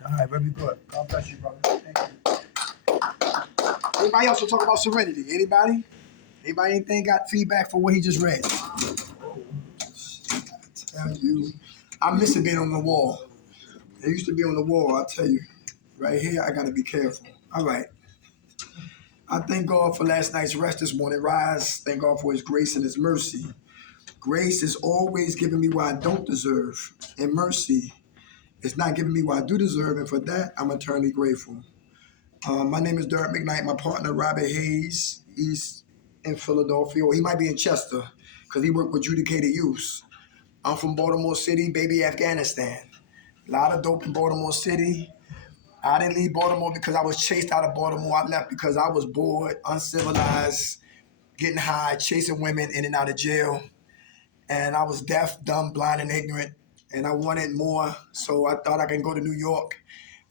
All right, very good. God bless you, brother. Thank you. Anybody else will talk about serenity? Anybody? Anybody anything got feedback for what he just read? I tell you, I miss it being on the wall. It used to be on the wall, I tell you. Right here, I gotta be careful. All right. I thank God for last night's rest this morning. Rise. Thank God for his grace and his mercy. Grace is always giving me what I don't deserve. And mercy is not giving me what I do deserve. And for that, I'm eternally grateful. My name is Derek McKnight. My partner, Robert Hayes, he's in Philadelphia, or he might be in Chester, because he worked with adjudicated youth. I'm from Baltimore City, baby, Afghanistan. A lot of dope in Baltimore City. I didn't leave Baltimore because I was chased out of Baltimore. I left because I was bored, uncivilized, getting high, chasing women in and out of jail. And I was deaf, dumb, blind, and ignorant. And I wanted more, so I thought I could go to New York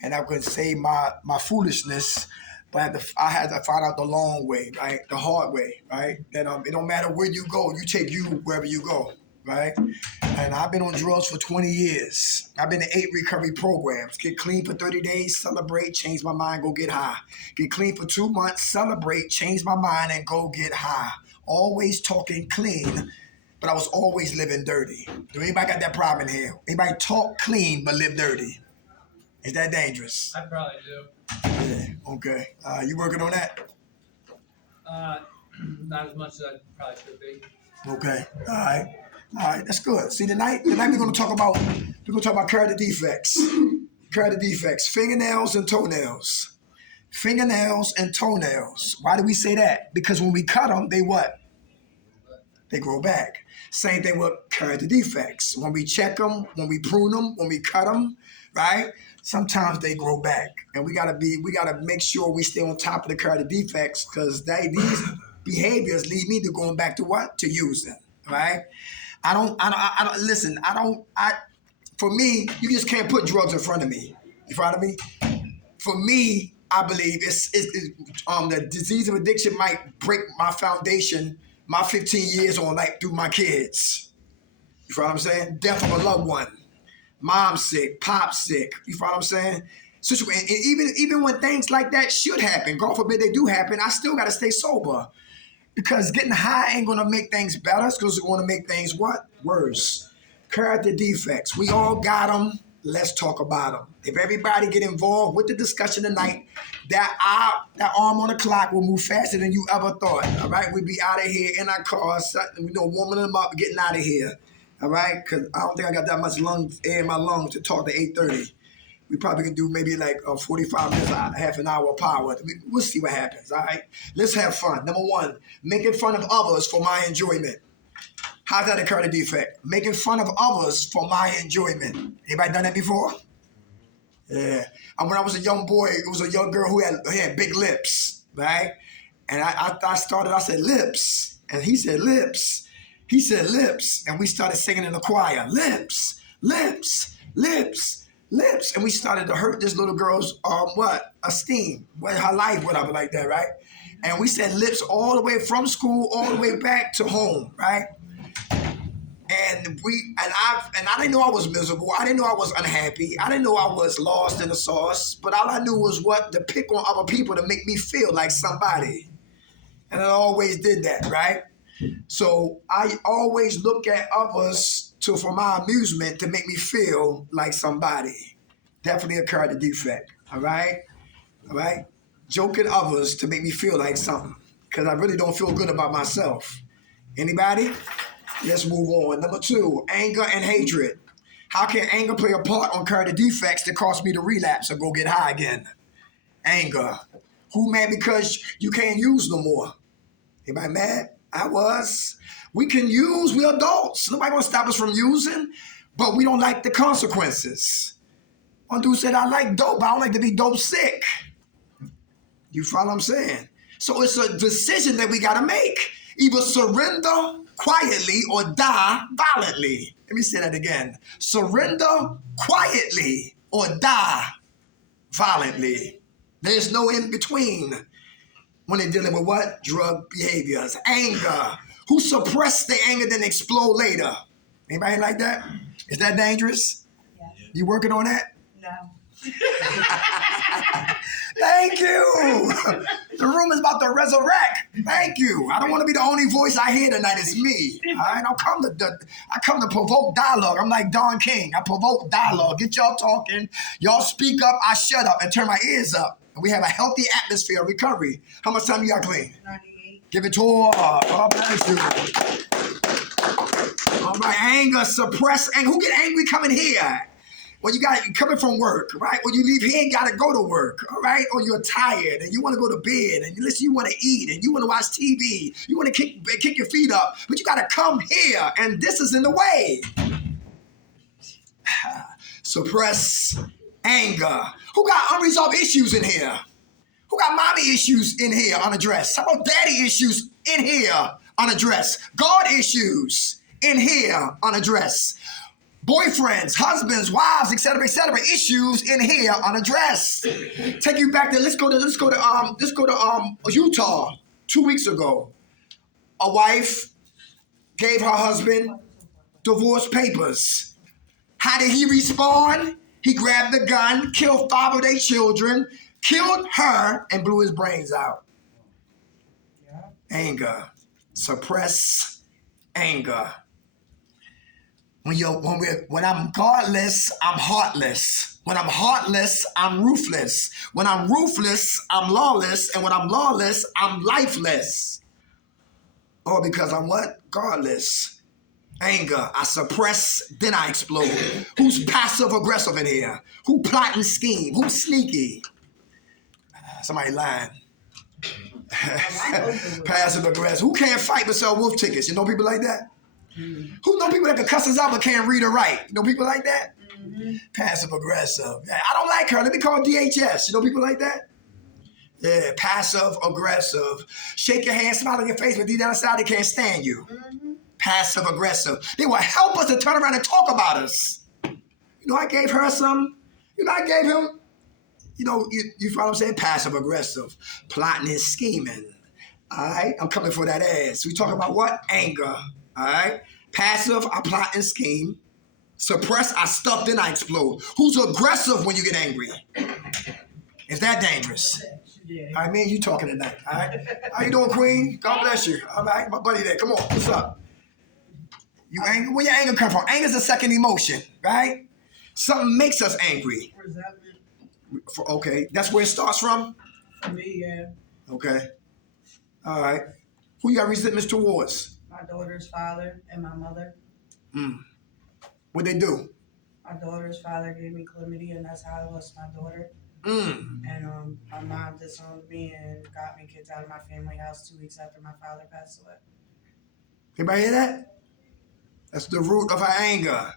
and I could save my foolishness. But I had to find out the long way, right? The hard way, right? That it don't matter where you go, you take you wherever you go, right? And I've been on drugs for 20 years. I've been in 8 recovery programs. Get clean for 30 days, celebrate, change my mind, go get high. Get clean for 2 months, celebrate, change my mind, and go get high. Always talking clean, but I was always living dirty. Do anybody got that problem in here? Anybody talk clean but live dirty? Is that dangerous? I probably do. Yeah, okay. You working on that? Not as much as I probably should be. Okay. All right. All right. That's good. See, tonight we're gonna talk about character defects. Character defects. Fingernails and toenails. Fingernails and toenails. Why do we say that? Because when we cut them, they what? They grow back. Same thing with character defects. When we check them, when we prune them, when we cut them, right? Sometimes they grow back, and we gotta make sure we stay on top of the character defects, because these behaviors lead me to going back to what? To using, right? For me, you just can't put drugs in front of me. You follow me? For me, I believe the disease of addiction might break my foundation, my 15 years on life through my kids. You follow what I'm saying? Death of a loved one. Mom sick, pop sick. You follow what I'm saying? And even when things like that should happen, God forbid they do happen, I still got to stay sober. Because getting high ain't going to make things better. It's going to make things what? Worse. Character defects. We all got them. Let's talk about them. If everybody get involved with the discussion tonight, that arm on the clock will move faster than you ever thought. All right? We'll be out of here in our cars, warming them up, getting out of here. All right? Because I don't think I got that much air in my lungs to talk to 8:30. We probably can do maybe like 45 minutes, half an hour of power. We'll see what happens, all right? Let's have fun. Number one, making fun of others for my enjoyment. How's that a character defect? Making fun of others for my enjoyment. Anybody done that before? Yeah. And when I was a young boy, it was a young girl who had big lips, right? And I said lips. And he said lips. He said lips. And we started singing in the choir, lips, lips, lips, lips. And we started to hurt this little girl's, esteem, her life, whatever like that, right? And we said lips all the way from school, all the way back to home, right? And I didn't know I was miserable. I didn't know I was unhappy. I didn't know I was lost in the sauce. But all I knew was what to pick on other people to make me feel like somebody. And I always did that, right? So I always look at others for my amusement to make me feel like somebody. Definitely a character defect. All right? All right? Joking others to make me feel like something. Because I really don't feel good about myself. Anybody? Let's move on. Number 2, anger and hatred. How can anger play a part on character defects that cause me to relapse or go get high again? Anger. Who mad because you can't use no more? Anybody mad? I was. We can use, we're adults. Nobody gonna stop us from using, but we don't like the consequences. One dude said, I like dope, I don't like to be dope sick. You follow what I'm saying? So it's a decision that we gotta make. Either surrender quietly or die violently. Let me say that again. Surrender quietly or die violently. There's no in between when they're dealing with what? Drug behaviors. Anger. Who suppress their anger then explode later? Anybody like that? Is that dangerous? Yeah. You working on that? No. Thank you. The room is about to resurrect. Thank you. I don't want to be the only voice I hear tonight. It's me. All right. I come to provoke dialogue. I'm like Don King. I provoke dialogue. Get y'all talking. Y'all speak up. I shut up and turn my ears up. And we have a healthy atmosphere of recovery. How much time you got, Clean? 98. Give it to her. God bless you. All right. Anger, suppress anger. Who get angry coming here? Well, you coming from work, right? When you leave here, you gotta go to work, all right? Or you're tired and you want to go to bed, and listen, you want to eat and you want to watch TV, you want to kick your feet up, but you gotta come here, and this is in the way. Suppress anger. Who got unresolved issues in here? Who got mommy issues in here unaddressed? How about daddy issues in here unaddressed? God issues in here unaddressed. Boyfriends, husbands, wives, etc., issues in here unaddressed. Take you back there. Let's go to Utah 2 weeks ago. A wife gave her husband divorce papers. How did he respond? He grabbed the gun, killed 5 of their children, killed her, and blew his brains out. Anger. Suppress anger. When I'm godless, I'm heartless. When I'm heartless, I'm ruthless. When I'm ruthless, I'm lawless. And when I'm lawless, I'm lifeless. Or because I'm what? Godless. Anger. I suppress, then I explode. Who's passive aggressive in here? Who plot and scheme? Who's sneaky? Somebody lying. Passive aggressive. Who can't fight but sell wolf tickets? You know people like that? Mm-hmm. Who know people that can cuss us out but can't read or write? You know people like that? Mm-hmm. Passive aggressive. I don't like her. Let me call DHS. You know people like that? Yeah, passive aggressive. Shake your hand, smile on your face, but deep down inside they can't stand you. Mm-hmm. Passive aggressive. They will help us to turn around and talk about us. You know, I gave her some. You know, I gave him. You know, you follow what I'm saying? Passive aggressive. Plotting and scheming. All right? I'm coming for that ass. We talking about what? Anger. All right? Passive, I plot and scheme. Suppress, I stuff, then I explode. Who's aggressive when you get angry? Is that dangerous? Yeah. All right, man, you talking tonight. All right? How you doing, Queen? God bless you. All right, my buddy there. Come on, what's up? You angry? Where your anger come from? Anger is a second emotion, right? Something makes us angry. Resentment. Okay, that's where it starts from? For me, yeah. Okay. All right. Who you got resentments towards? My daughter's father and my mother. What'd they do? My daughter's father gave me chlamydia, and that's how I lost my daughter. And my mom disowned me and got me kicked out of my family house 2 weeks after my father passed away. Anybody hear that? That's the root of our anger.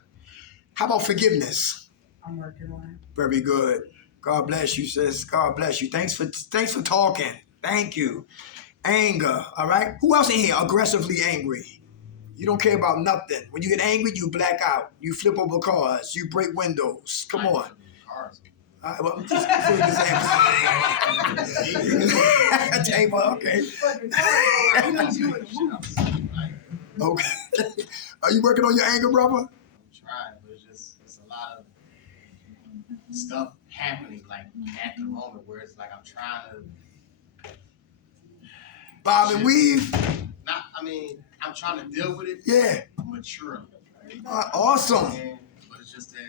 How about forgiveness? I'm working on it. Very good. God bless you, sis. God bless you. Thanks for talking. Thank you. Anger, all right? Who else in here aggressively angry? You don't care about nothing. When you get angry, you black out. You flip over cars. You break windows. Come on. All right, well, just give an example. Table, okay. Okay. Are you working on your anger, brother? I'm trying, but it's a lot of stuff happening like at the moment where it's like I'm trying to bob and weave. I'm trying to deal with it. Yeah. Maturely. Awesome. But it's just that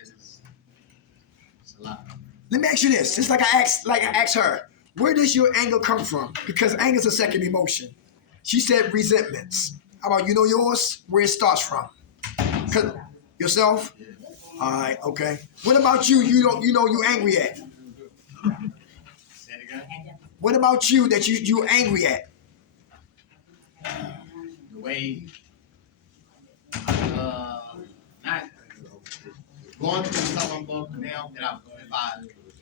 it's a lot. Let me ask you this, just like I asked her, where does your anger come from? Because anger is a second emotion. She said resentments. How about you know yours? Where it starts from? Yourself? Yeah. All right, okay. What about you? You angry at? Say it again. What about you that you angry at? The way not going through stuff I'm going through now that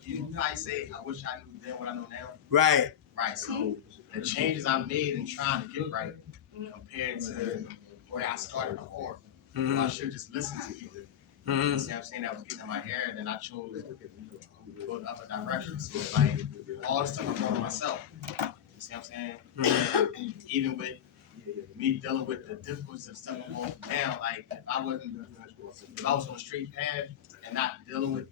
you might say I wish I knew then what I know now. Right. Right. So the changes I made in trying to get right compared to where I started before. Mm-hmm. I should just listen to people. Mm-hmm. See what I'm saying? That was getting in my hair, and then I chose to go the other direction. So it's like all the stuff I'm doing myself. You see what I'm saying? Mm-hmm. Even with me dealing with the difficulties of stuff I'm going through now, like if I was on a straight path and not dealing with,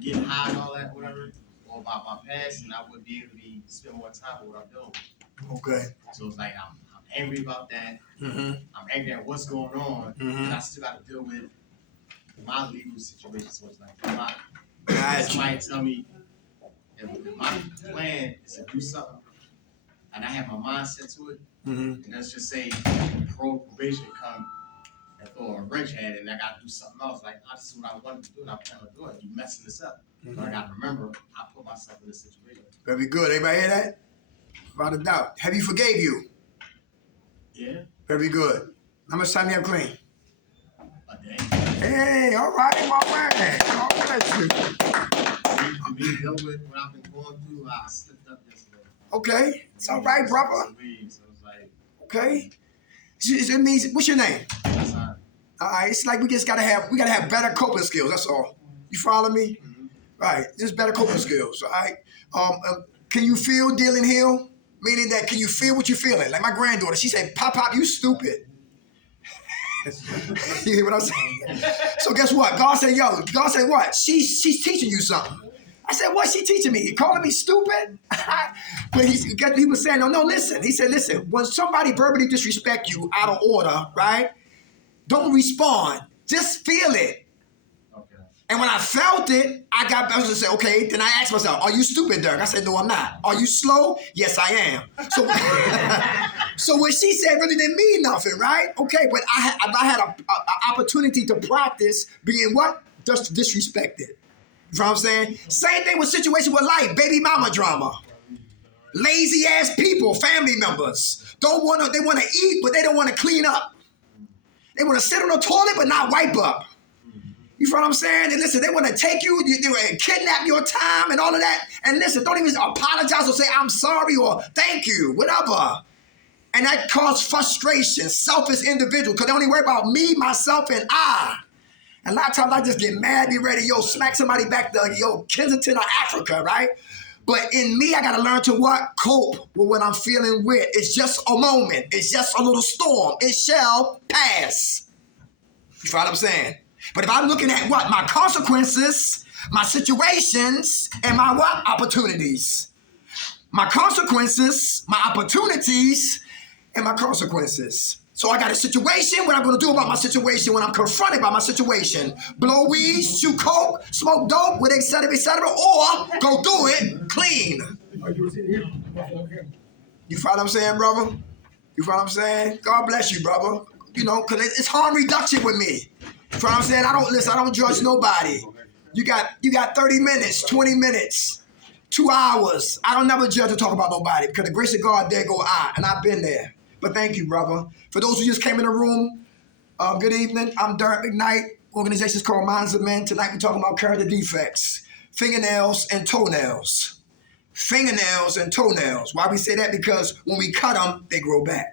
getting high and all that, whatever, or about my past, and I would be able to spend more time with what I'm doing. Okay. So it's like I'm angry about that. Mm-hmm. I'm angry at what's going on, Mm-hmm. and I still got to deal with my legal situation. So it's like, Gotcha. somebody tell me if my plan is to do something, and I have my mindset to it, and let's just say probation come and throw a wrench at it, and I got to do something else. Like, oh, this is what I wanted to do, and I plan on doing it. You messing this up. But I got to remember, I put myself in this situation. Very good. Everybody hear that? Without a doubt. Have you forgave you? Yeah. Very good. How much time you have clean? A day. Hey, all right, my man. God bless you. To be dealt with what I've been going through, I slipped up yesterday. Okay, it's all right, brother. So it's like, Okay. It means, what's your name? that's how. All right, it's like we gotta have better coping skills. That's all. You follow me? Mm-hmm. Right, just better coping skills. All right. Can you feel, deal, and heal? Meaning that, can you feel what you're feeling? Like my granddaughter, she said, "Pop, you stupid." You hear what I'm saying? So guess what? God said, what? She's teaching you something. I said, what's she teaching me? You calling me stupid? But he was saying, no, listen. He said, listen, when somebody verbally disrespect you out of order, right? Don't respond. Just feel it. Okay. And when I felt it, I was going to say, okay, then I asked myself, are you stupid, Dirk? I said, no, I'm not. Are you slow? Yes, I am. So, so what she said really didn't mean nothing, right? Okay, but I had an opportunity to practice being what? Just disrespected. You know what I'm saying? Same thing with situation with life, baby mama drama. Lazy ass people, family members. They want to eat, but they don't want to clean up. They want to sit on the toilet, but not wipe up. You know what I'm saying? And listen, they want to take you and kidnap your time and all of that. And listen, don't even apologize or say, I'm sorry or thank you, whatever. And that causes frustration, selfish individual, because they only worry about me, myself, and I. And a lot of times I just get mad, be ready, smack somebody back to, Kensington or Africa, right? But in me, I got to learn to what? Cope with what I'm feeling with. It's just a moment. It's just a little storm. It shall pass. You know what I'm saying? But if I'm looking at what? My consequences, my situations, and my what? Opportunities. My consequences, my opportunities, and my consequences. So I got a situation, what I'm going to do about my situation when I'm confronted by my situation. Blow weed, shoot coke, smoke dope, with et cetera, or go do it clean. You follow what I'm saying, brother? You follow what I'm saying? God bless you, brother. Because it's harm reduction with me. You follow what I'm saying? I don't judge nobody. You got 30 minutes, 20 minutes, 2 hours. I don't never judge or talk about nobody because the grace of God, there go I, and I've been there. But thank you, brother. For those who just came in the room, good evening. I'm Derek McKnight. Organization's called Minds of Men. Tonight we're talking about character defects, fingernails and toenails. Fingernails and toenails. Why we say that? Because when we cut them, they grow back.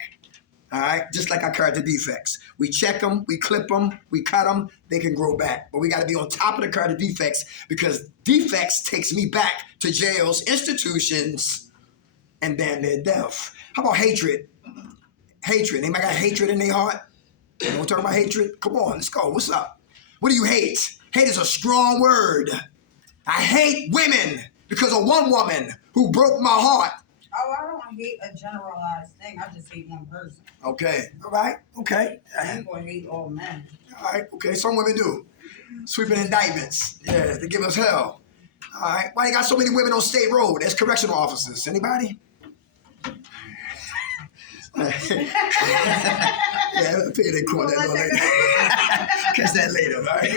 All right? Just like our character defects. We check them, we clip them, we cut them, they can grow back. But we got to be on top of the character defects because defects takes me back to jails, institutions, and damn near death. How about hatred? Hatred. Anybody got hatred in their heart? You know what I'm talking about hatred? Come on, let's go. What's up? What do you hate? Hate is a strong word. I hate women because of one woman who broke my heart. Oh, I don't hate a generalized thing. I just hate one person. Okay. All right. Okay. I'm going to hate all men. All right. Okay. Some women do. Sweeping indictments. Yeah, they give us hell. All right. Why you got so many women on State Road as correctional officers? Anybody? Yeah, pay that court that later. Catch that later, right?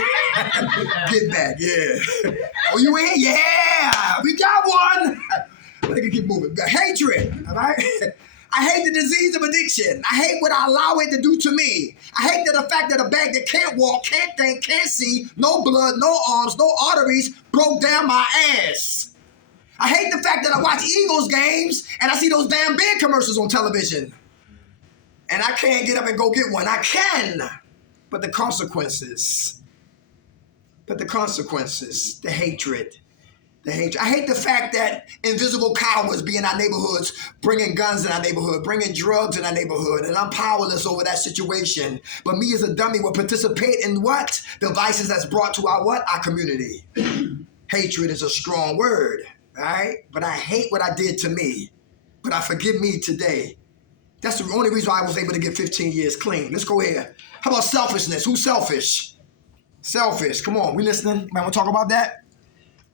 Get back, yeah. Oh, you in? Yeah, we got one. Let me keep moving. Hatred, all right? I hate the disease of addiction. I hate what I allow it to do to me. I hate the fact that a bag that can't walk, can't think, can't see, no blood, no arms, no arteries, broke down my ass. I hate the fact that I watch Eagles games and I see those damn beer commercials on television. And I can't get up and go get one. I can. But the consequences. The hatred. I hate the fact that invisible cowards be in our neighborhoods, bringing guns in our neighborhood, bringing drugs in our neighborhood, and I'm powerless over that situation. But me as a dummy will participate in what? The vices that's brought to our what? Our community. Hatred is a strong word, right? But I hate what I did to me. But I forgive me today. That's the only reason why I was able to get 15 years clean. Let's go here. How about selfishness? Who's selfish? Selfish. Come on, we listening? Man, we'll talk about that.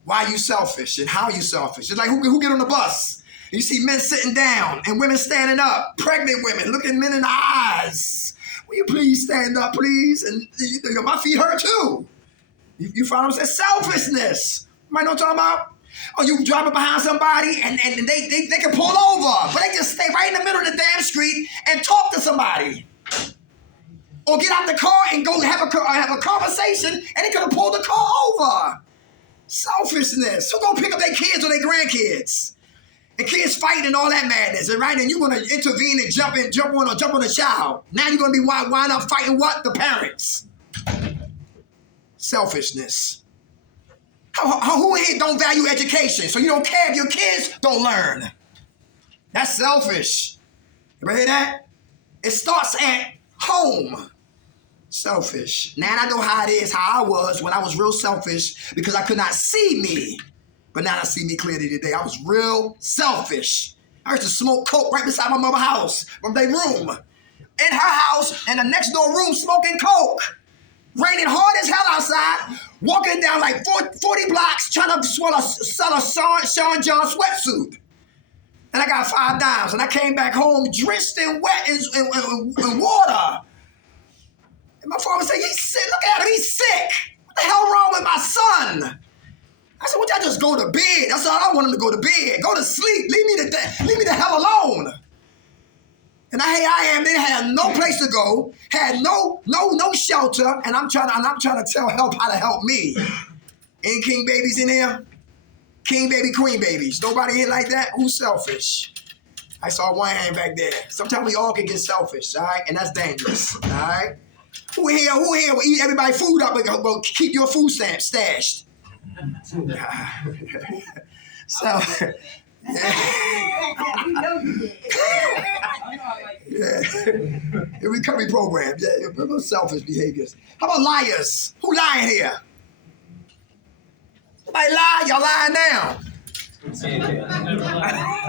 Why you selfish and how you selfish? It's like who get on the bus? You see men sitting down and women standing up. Pregnant women looking men in the eyes. Will you please stand up, please? And my feet hurt too. You find what I'm saying? Selfishness. You might know what I'm talking about? Or you driving behind somebody and they can pull over, but they just stay right in the middle of the damn street and talk to somebody. Or get out the car and go have a conversation and they could have pulled the car over. Selfishness. Who gonna pick up their kids or their grandkids? And kids fighting and all that madness, and right? And you're gonna intervene and jump on a child. Now you're gonna be wind up fighting what? The parents. Selfishness. Who here don't value education? So you don't care if your kids don't learn. That's selfish. You ever hear that? It starts at home. Selfish. Now I know how it is, how I was when I was real selfish because I could not see me. But now I see me clearly today. I was real selfish. I used to smoke coke right beside my mother's house from their room. In her house, and the next door room smoking coke. Raining hard as hell outside, walking down like 40 blocks trying to sell a Sean John sweatsuit. And I got $5, and I came back home drenched and wet in water. And my father said, he's sick. Look at him, he's sick. What the hell wrong with my son? I said, would y'all just go to bed? That's all I want him to go to bed. Go to sleep. Leave me the hell alone. And here I am. They had no place to go, had no shelter, and I'm trying to tell help how to help me. Any king babies in here? King baby, queen babies. Nobody here like that? Who's selfish? I saw one hand back there. Sometimes we all can get selfish, all right? And that's dangerous, all right? Who here will eat everybody food up and go keep your food stamp stashed? So, yeah. Recovery program. Yeah, selfish behaviors. How about liars? Who lying here? Somebody lie? Y'all lying now.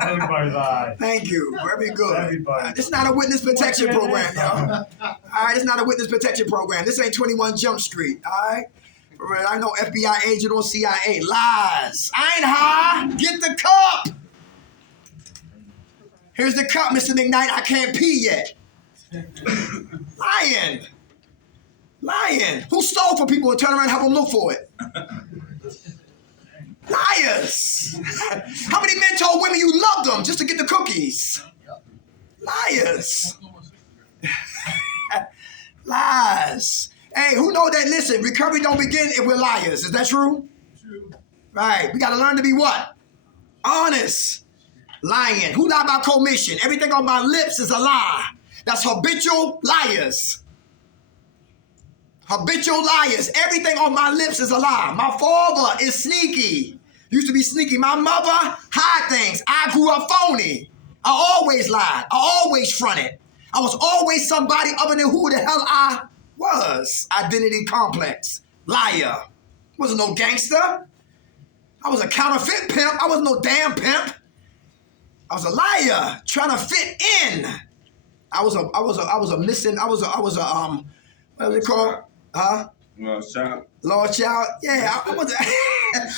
Everybody lie. Thank you. Very good. Everybody. This is not a witness protection program, y'all. All right, it's not a witness protection program. This ain't 21 Jump Street, all right? I know FBI agent or CIA. Lies. I ain't high. Get the cup. Here's the cup, Mr. McKnight. I can't pee yet. Lying. Who stole from people and turn around and help them look for it? Liars. How many men told women you loved them just to get the cookies? Liars. Lies. Hey, who know that, listen, recovery don't begin if we're liars. Is that true? True. Right. We got to learn to be what? Honest. Lying. Who lie about commission? Everything on my lips is a lie. That's habitual liars. Habitual liars. Everything on my lips is a lie. My father is sneaky. Used to be sneaky. My mother hide things. I grew up phony. I always lied. I always fronted. I was always somebody other than who the hell I was. Identity complex. Liar. Wasn't no gangster. I was a counterfeit pimp. I wasn't no damn pimp. I was a liar trying to fit in. I was a what was it called? Huh? Lost child. Lost child? Yeah,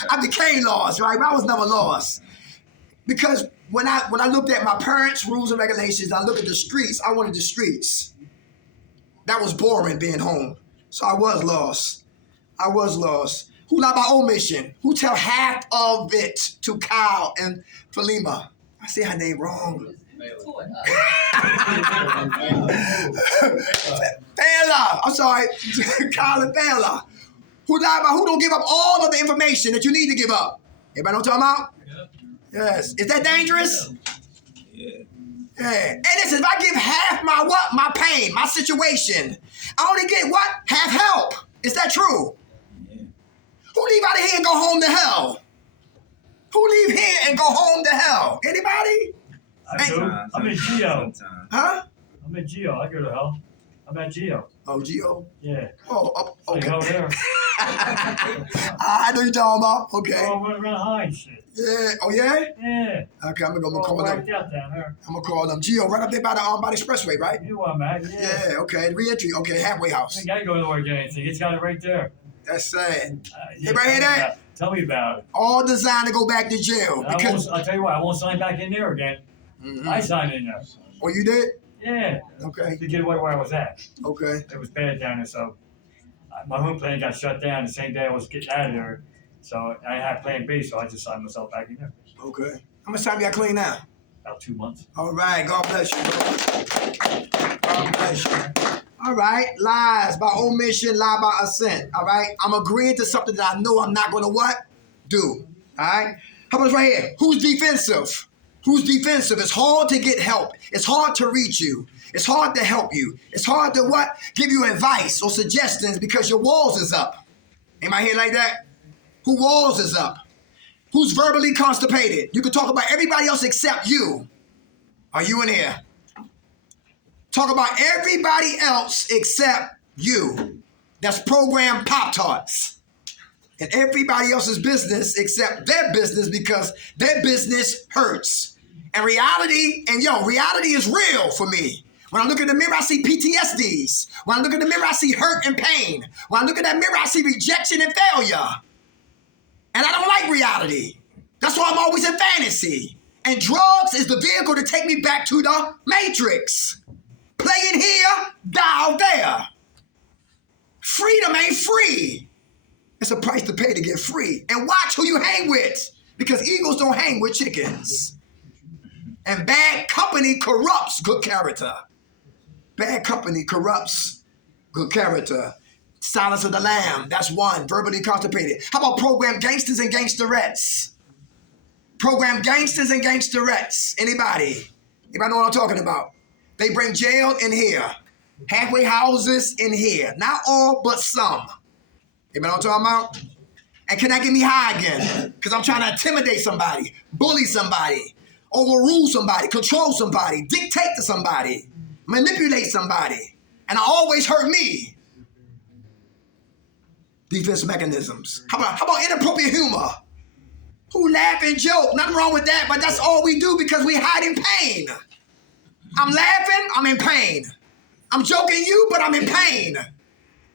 I became lost, right? But I was never lost. Because when I looked at my parents' rules and regulations, I looked at the streets, I wanted the streets. That was boring being home. So I was lost. Who lied by omission? Who tell half of it to Kyle and Falima? I say her name wrong. Taylor. I'm sorry. Kyle and Taylor. Who lied about who don't give up all of the information that you need to give up? Everybody know what I'm talking about? Yes. Is that dangerous? Yeah. Hey, listen, if I give half my pain, my situation, I only get what? Half help. Is that true? Yeah. Who leave out of here and go home to hell? Who leave here and go home to hell? Anybody? I do. I'm in Geo. Huh? I'm in Geo. I go to hell. I'm at Geo. Oh, Geo? Yeah. Oh, So okay. you go there. I know you're talking about. Okay. Oh, we're gonna hide shit. Yeah. Oh, yeah? Yeah. Okay, I'm gonna call them. Wiped out down there. I'm gonna call them. Geo, right up there by the expressway, right? You know where I'm at, yeah. Yeah, okay. Re-entry. Okay, halfway house. I ain't gotta go nowhere to get anything. It's got it right there. That's sad. Yeah, Everybody hear that? Tell me about it. All designed to go back to jail. Because I'll tell you what, I won't sign back in there again. I signed in there. Oh, you did? Yeah. Okay. To get away where I was at. Okay. It was bad down there, so my home plan got shut down the same day I was getting out of there. So I had plan B, so I just signed myself back in there. Okay. How much time you got clean now? About 2 months. All right. God bless you. God bless you. All right. Lies by omission, lie by assent. All right. I'm agreeing to something that I know I'm not going to what? Do. All right. How about this right here? Who's defensive? Who's defensive? It's hard to get help. It's hard to reach you. It's hard to help you. It's hard to what? Give you advice or suggestions because your walls is up. Anybody here like that? Who walls is up? Who's verbally constipated? You can talk about everybody else except you. Are you in here? Talk about everybody else except you. That's programmed Pop-Tarts. And everybody else's business except their business because their business hurts. And reality is real for me. When I look in the mirror, I see PTSDs. When I look in the mirror, I see hurt and pain. When I look in that mirror, I see rejection and failure. And I don't like reality. That's why I'm always in fantasy. And drugs is the vehicle to take me back to the Matrix. Play in here, die out there. Freedom ain't free. It's a price to pay to get free. And watch who you hang with. Because eagles don't hang with chickens. And bad company corrupts good character. Bad company corrupts good character. Silence of the Lamb, that's one. Verbally constipated. How about program gangsters and gangsterettes? Program gangsters and gangsterettes. Anybody? Anybody know what I'm talking about? They bring jail in here. Halfway houses in here. Not all, but some. Anybody know what I'm talking about? And can that get me high again? Because I'm trying to intimidate somebody, bully somebody, overrule somebody, control somebody, dictate to somebody, manipulate somebody. And I always hurt me. Defense mechanisms. How about inappropriate humor? Who laugh and joke? Nothing wrong with that, but that's all we do because we hide in pain. I'm laughing, I'm in pain. I'm joking you, but I'm in pain.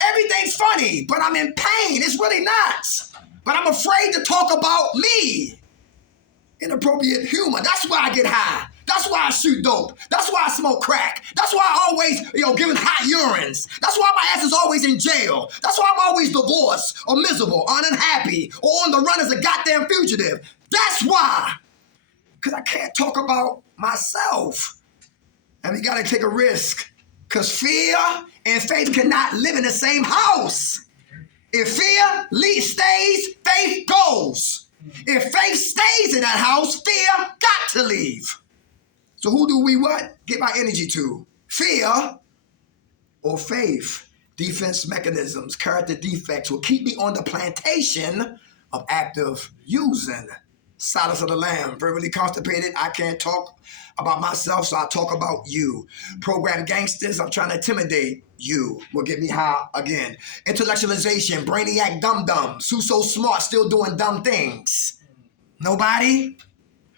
Everything's funny, but I'm in pain. It's really not. But I'm afraid to talk about me. Inappropriate humor. That's why I get high. That's why I shoot dope. That's why I smoke crack. That's why I always, giving hot urines. That's why my ass is always in jail. That's why I'm always divorced or miserable or unhappy or on the run as a goddamn fugitive. That's why. Because I can't talk about myself. And we got to take a risk. Because fear and faith cannot live in the same house. If fear stays, faith goes. If faith stays in that house, fear got to leave. So who do we what? Give our energy to? Fear or faith? Defense mechanisms, character defects will keep me on the plantation of active using. Silence of the Lamb, verbally constipated. I can't talk about myself, so I talk about you. Program gangsters, I'm trying to intimidate you. Will get me high again. Intellectualization, brainiac dum-dums. Who's so smart, still doing dumb things? Nobody?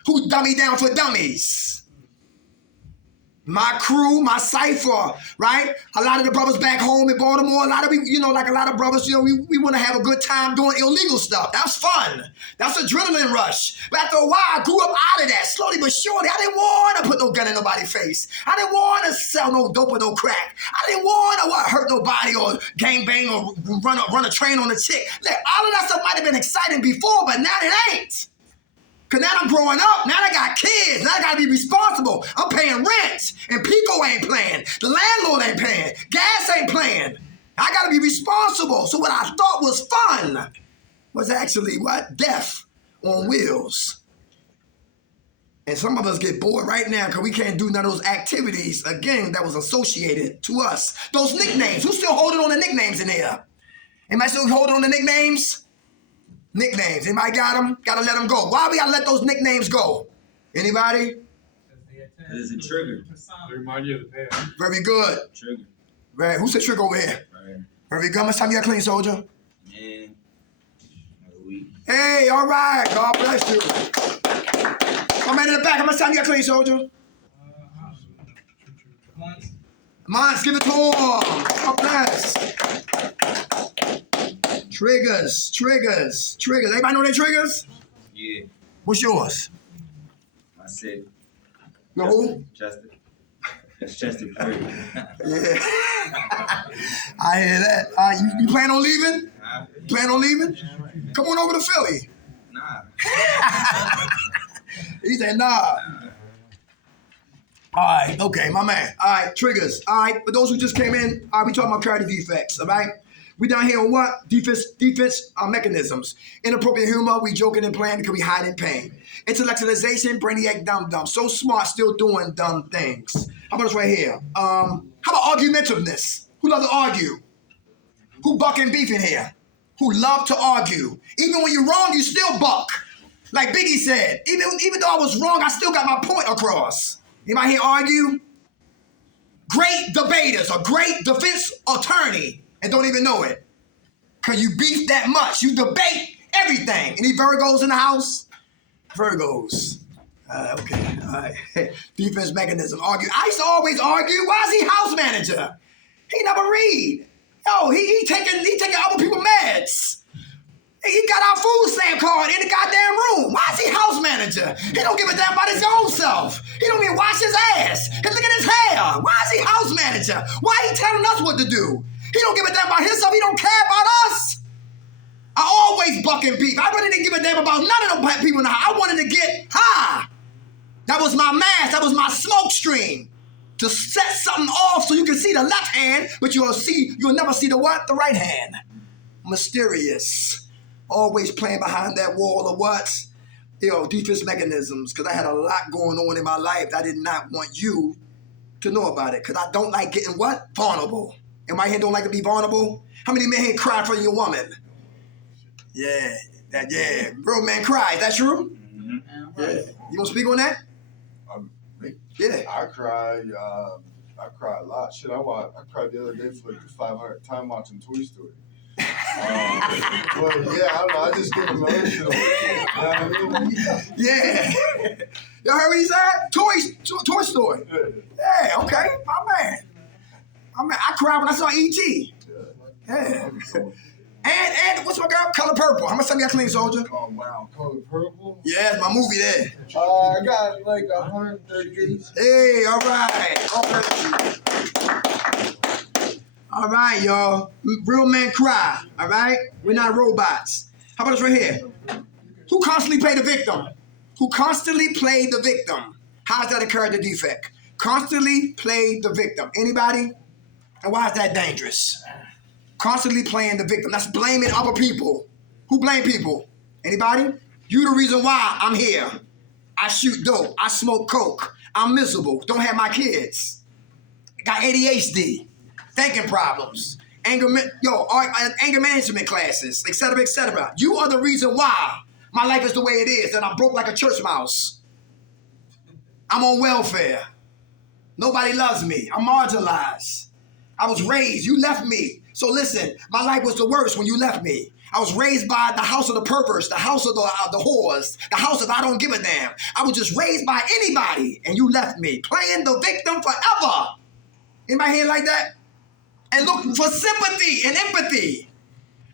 Who dummy down for dummies? My crew, my cipher, right? A lot of the brothers back home in Baltimore, a lot of people, like a lot of brothers, we want to have a good time doing illegal stuff. That's fun. That's adrenaline rush. But after a while, I grew up out of that, slowly but surely. I didn't want to put no gun in nobody's face. I didn't want to sell no dope or no crack. I didn't want to hurt nobody or gangbang or run a train on a chick. Look, all of that stuff might have been exciting before, but now it ain't. Because now I'm growing up. Now I got kids. Now I got to be responsible. I'm paying rent. And Pico ain't paying. The landlord ain't paying. Gas ain't paying. I got to be responsible. So what I thought was fun was actually what? Death on wheels. And some of us get bored right now because we can't do none of those activities, again, that was associated to us. Those nicknames. Who's still holding on to nicknames in here? Anybody still holding on to nicknames? Nicknames. Anybody got them? Got to let them go. Why we got to let those nicknames go? Anybody? It's a trigger. They remind you of the past. Very good. Trigger. Right. Who said Trigger over here? Right. Very good. How much time you got clean, soldier? Man, a week. Hey, all right. God bless you. My man in the back. How much time you got clean, soldier? Mines, give it to him. God bless. Triggers. Everybody know their triggers? Yeah. What's yours? I said. No who? Justin. It's Justin Perry. Yeah. I hear that. You plan on leaving? Plan on leaving? Come on over to Philly. Nah. He said, nah. All right, okay, my man. All right, triggers. All right, for those who just came in, all right, we talking about character defects, all right? We down here on what? Defense mechanisms. Inappropriate humor, we joking and playing because we hiding pain. Intellectualization, brainiac dumb. So smart, still doing dumb things. How about this right here? How about argumentiveness? Who love to argue? Who buck and beef in here? Who love to argue? Even when you're wrong, you still buck. Like Biggie said, even though I was wrong, I still got my point across. Anybody here argue? Great debaters, a great defense attorney, and don't even know it. Because you beef that much. You debate everything. Any Virgos in the house? Virgos. Okay, all right. Defense mechanism, argue. I used to always argue. Why is he house manager? He never read. Yo, he taking other people's meds. He got our food stamp card in the goddamn room. Why is he house manager? He don't give a damn about his own self. He don't even wash his ass. And look at his hair. Why is he house manager? Why he telling us what to do? He don't give a damn about himself. He don't care about us. I always buck and beef. I really didn't give a damn about none of the people in the house. I wanted to get high. That was my mask. That was my smoke stream. To set something off so you can see the left hand, but you'll never see the what? The right hand. Mysterious. Always playing behind that wall or what? Defense mechanisms. Because I had a lot going on in my life. I did not want you to know about it. Because I don't like getting what? Vulnerable. Anybody here don't like to be vulnerable? How many men here cry for your woman? Yeah. Real men cry. Is that true? Mm-hmm. Yeah. You want to speak on that? Me? Yeah. I cry a lot. Shit, I cried the other day for like the 500th time watching Toy Story. But yeah, I don't know. I just get emotional. You know what I mean? Yeah. Y'all heard what he said? Toy Story. Yeah, okay. My man. I cried when I saw E.T. Yeah. And what's my girl? Color Purple. How much time you got clean, soldier? Oh, wow. Color Purple? Yeah, it's my movie there. I got like 130 days. Hey, all right. All right, y'all. Real men cry, all right? We're not robots. How about this right here? Who constantly play the victim? Who constantly play the victim? How's that a character defect? Constantly play the victim. Anybody? And why is that dangerous? Constantly playing the victim. That's blaming other people. Who blame people? Anybody? You the reason why I'm here. I shoot dope. I smoke coke. I'm miserable. Don't have my kids. Got ADHD. Thinking problems. Anger management classes, etc., etc. You are the reason why my life is the way it is, and I'm broke like a church mouse. I'm on welfare. Nobody loves me. I'm marginalized. I was raised. You left me. So listen, my life was the worst when you left me. I was raised by the house of the perverse, the house of the whores, the house of I don't give a damn. I was just raised by anybody, and you left me. Playing the victim forever. Anybody here like that? And looking for sympathy and empathy.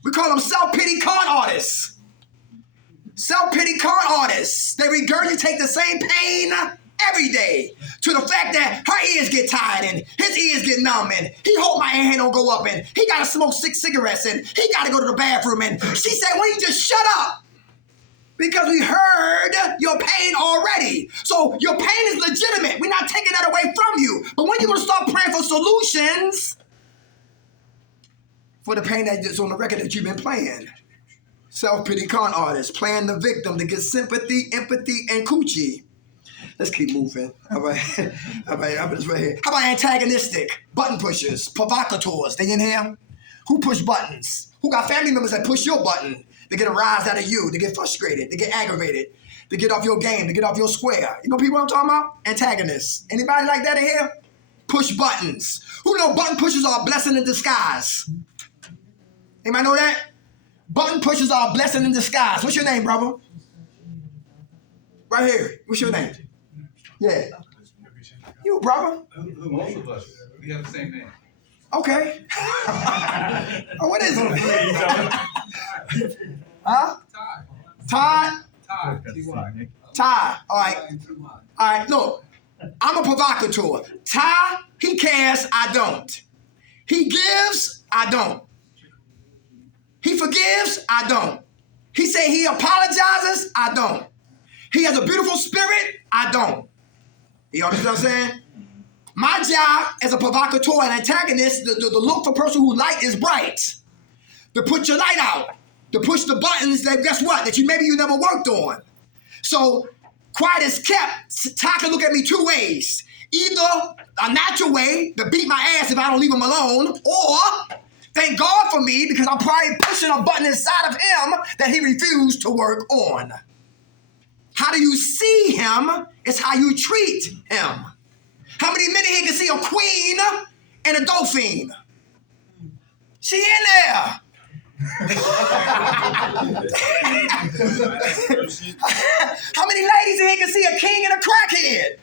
We call them self-pity con artists. Self-pity con artists. They regurgitate the same pain every day to the fact that her ears get tired and his ears get numb and he hope my hand don't go up and he gotta smoke 6 cigarettes and he gotta go to the bathroom and she said, "Why don't you just shut up?" Because we heard your pain already. So your pain is legitimate. We're not taking that away from you. But when you gonna start praying for solutions for the pain that's on the record that you've been playing? Self-pity con artists playing the victim to get sympathy, empathy, and coochie. Let's keep moving. All right. How about this right here? How about antagonistic? Button pushers, provocateurs. They in here? Who push buttons? Who got family members that push your button? They get a rise out of you. They get frustrated. They get aggravated. They get off your game. They get off your square. You know people I'm talking about? Antagonists. Anybody like that in here? push buttons. Who know button pushers are a blessing in disguise? Anybody know that? Button pushers are a blessing in disguise. What's your name, brother? Right here. What's your name? Yeah. You, brother. Most of us, we have the same name. Okay. Oh, what is it? Huh? Todd? Ty. All right. All right, look. I'm a provocateur. Ty, he cares, I don't. He gives, I don't. He forgives, I don't. He say he apologizes, I don't. He has a beautiful spirit, I don't. You understand what I'm saying? My job as a provocateur and antagonist, the look for person who light is bright. To put your light out. To push the buttons that, guess what, that maybe you never worked on. So, quiet as kept, Ty can look at me two ways. Either a natural way to beat my ass if I don't leave him alone, or thank God for me because I'm probably pushing a button inside of him that he refused to work on. How do you see him is how you treat him. How many men here can see a queen and a dolphin? She in there. How many ladies in here can see a king and a crackhead?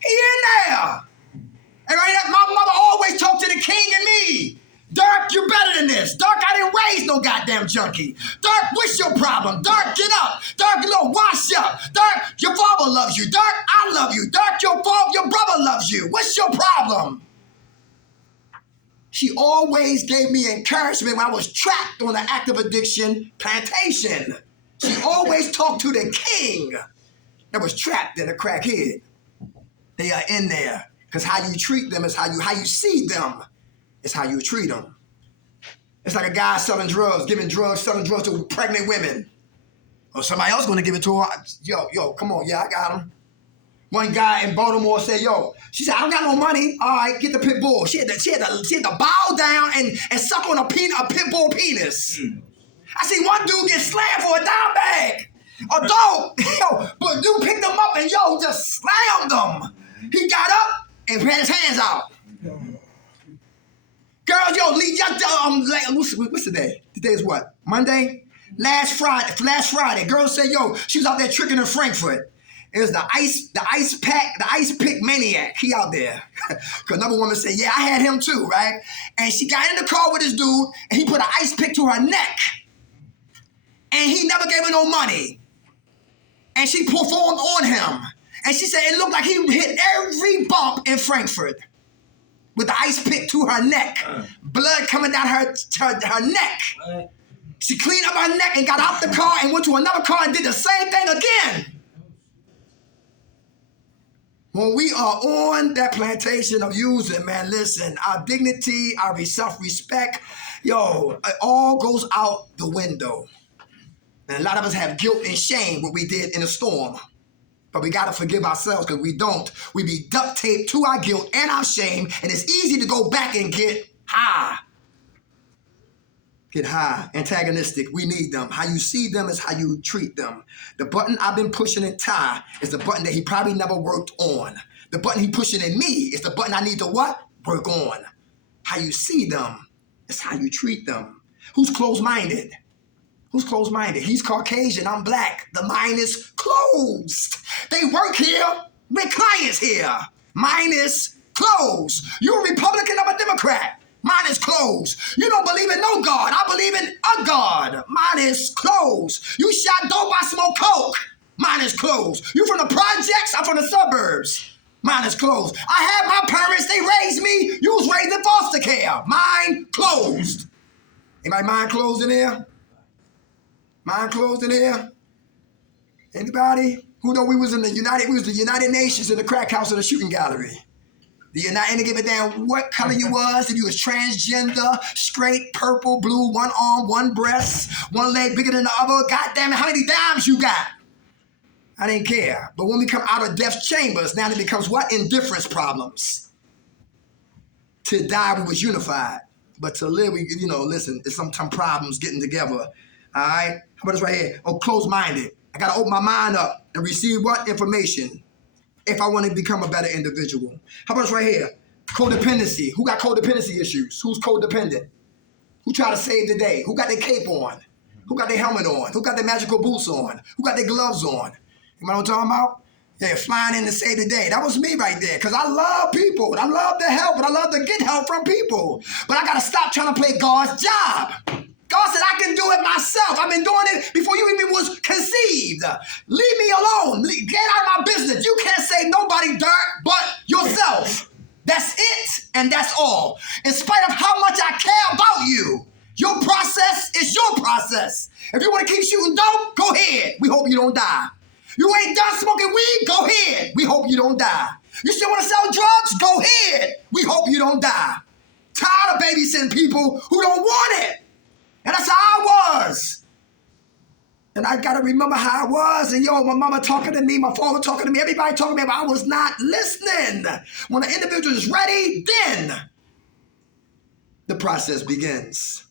He in there. And right now, my mother always talked to the king and me. Dirk, you're better than this. Dirk, I didn't raise no goddamn junkie. Dirk, what's your problem? Dirk, get up. Dirk, wash up. Dirk, your father loves you. Dirk, I love you. Dirk, your brother loves you. What's your problem? She always gave me encouragement when I was trapped on the active addiction plantation. She always talked to the king that was trapped in a crackhead. They are in there. Because how you treat them is how you see them. It's how you treat them. It's like a guy selling drugs, selling drugs to pregnant women. Or somebody else going to give it to her. Yo, come on, yeah, I got him. One guy in Baltimore said, she said, I don't got no money. All right, get the pit bull. She had to bow down and suck on a pit bull penis. I see one dude get slammed for a dime bag. A dog, but dude picked him up and just slammed him. He got up and had his hands out. Girls, what's the day? Today is what? Monday? Last Friday, girls said, she was out there tricking in Frankfurt. It was the ice pick maniac. He out there. Because another woman said, yeah, I had him too, right? And she got in the car with this dude, and he put an ice pick to her neck. And he never gave her no money. And she performed on him. And she said it looked like he hit every bump in Frankfurt with the ice pick to her neck. Blood coming down her neck. She cleaned up her neck and got out the car and went to another car and did the same thing again. When we are on that plantation of using, man, listen, our dignity, our self-respect, it all goes out the window. And a lot of us have guilt and shame what we did in a storm. But we got to forgive ourselves because we don't. We be duct taped to our guilt and our shame, and it's easy to go back and get high. Get high, antagonistic. We need them. How you see them is how you treat them. The button I've been pushing in Ty is the button that he probably never worked on. The button he pushing in me is the button I need to what? Work on. How you see them is how you treat them. Who's closed-minded? Who's closed-minded? He's Caucasian, I'm black. The mind is closed. They work here with clients here. Mine is closed. You're a Republican, I'm a Democrat. Mine is closed. You don't believe in no God. I believe in a God. Mine is closed. You shot dope, I smoke coke. Mine is closed. You from the projects, I'm from the suburbs. Mine is closed. I had my parents, they raised me. You was raised in foster care. Mine closed. Anybody mind closed in here? Mind closed in here? Anybody? Who know we was the United Nations in the crack house of the shooting gallery? Any give a damn what color you was, if you was transgender, straight, purple, blue, one arm, one breast, one leg bigger than the other. God damn it, how many dimes you got? I didn't care. But when we come out of death's chambers, now it becomes what? Indifference problems. To die, we was unified. But to live, we, listen, there's sometimes problems getting together. All right? How about this right here? Closed-minded. I got to open my mind up and receive what? Information. If I want to become a better individual. How about this right here? Codependency. Who got codependency issues? Who's codependent? Who try to save the day? Who got their cape on? Who got their helmet on? Who got their magical boots on? Who got their gloves on? You know what I'm talking about? Yeah, flying in to save the day. That was me right there. Because I love people. And I love to help. And I love to get help from people. But I got to stop trying to play God's job. God said I can do it myself. I've been doing it before you even was conceived. Leave me alone. Get out of my business. You can't save nobody dirt but yourself. That's it, and that's all. In spite of how much I care about you, your process is your process. If you want to keep shooting dope, go ahead. We hope you don't die. You ain't done smoking weed? Go ahead. We hope you don't die. You still want to sell drugs? Go ahead. We hope you don't die. Tired of babysitting people who don't want it. And that's how I was. And I got to remember how I was. And my mama talking to me, my father talking to me, everybody talking to me, but I was not listening. When the individual is ready, then the process begins.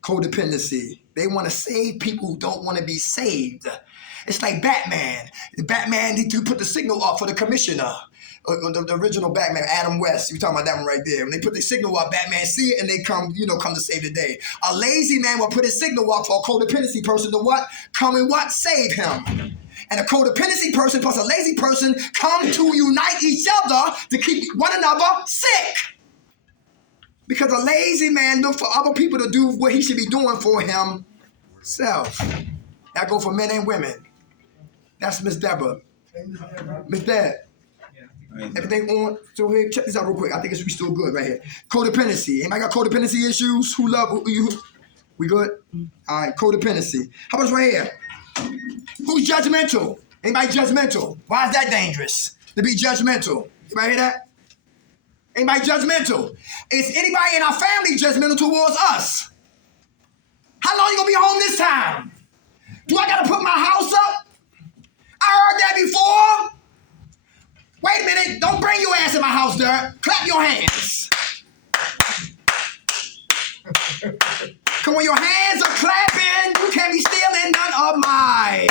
Codependency. They want to save people who don't want to be saved. It's like Batman. Batman, he put the signal up for the commissioner. The original Batman, Adam West. You're talking about that one right there. When they put the signal up, Batman see it and they come to save the day. A lazy man will put his signal up for a codependency person to what? Come and what? Save him. And a codependency person plus a lazy person come to unite each other to keep one another sick. Because a lazy man look for other people to do what he should be doing for himself. That go for men and women. That's Miss Deborah. Miss Dad. Everything on? So here, check this out real quick. I think we still good right here. Codependency. Anybody got codependency issues? Who love you? We good? All right, codependency. How about this right here? Who's judgmental? Anybody judgmental? Why is that dangerous? To be judgmental. Anybody hear that? Anybody judgmental? Is anybody in our family judgmental towards us? How long you gonna be home this time? Do I gotta put my house up? I heard that before. Wait a minute, don't bring your ass in my house, Dirt. Clap your hands. Come on, your hands are clapping. You can't be stealing none of my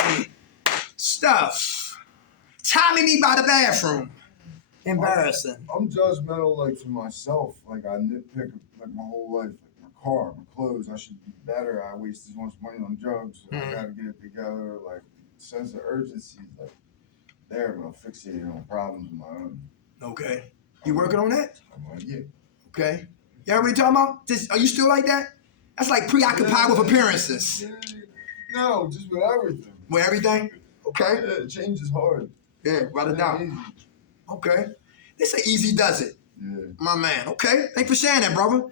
stuff. Timing me by the bathroom. Embarrassing. I'm judgmental, like, for myself. Like, I nitpick, like, my whole life. Like, my car, my clothes, I should be better. I waste this much money on drugs. So I gotta get it together. Like, sense of urgency, like, there, but I'm fixated on problems of my own. Okay. You working on that? I'm like, yeah. Okay. You know what we talking about? Are you still like that? That's like preoccupied with appearances. Yeah. No, just with everything. With everything? Okay. Yeah, change is hard. Yeah, write it down. Easy. Okay. They say easy does it. Yeah. My man. Okay. Thanks for sharing that, brother.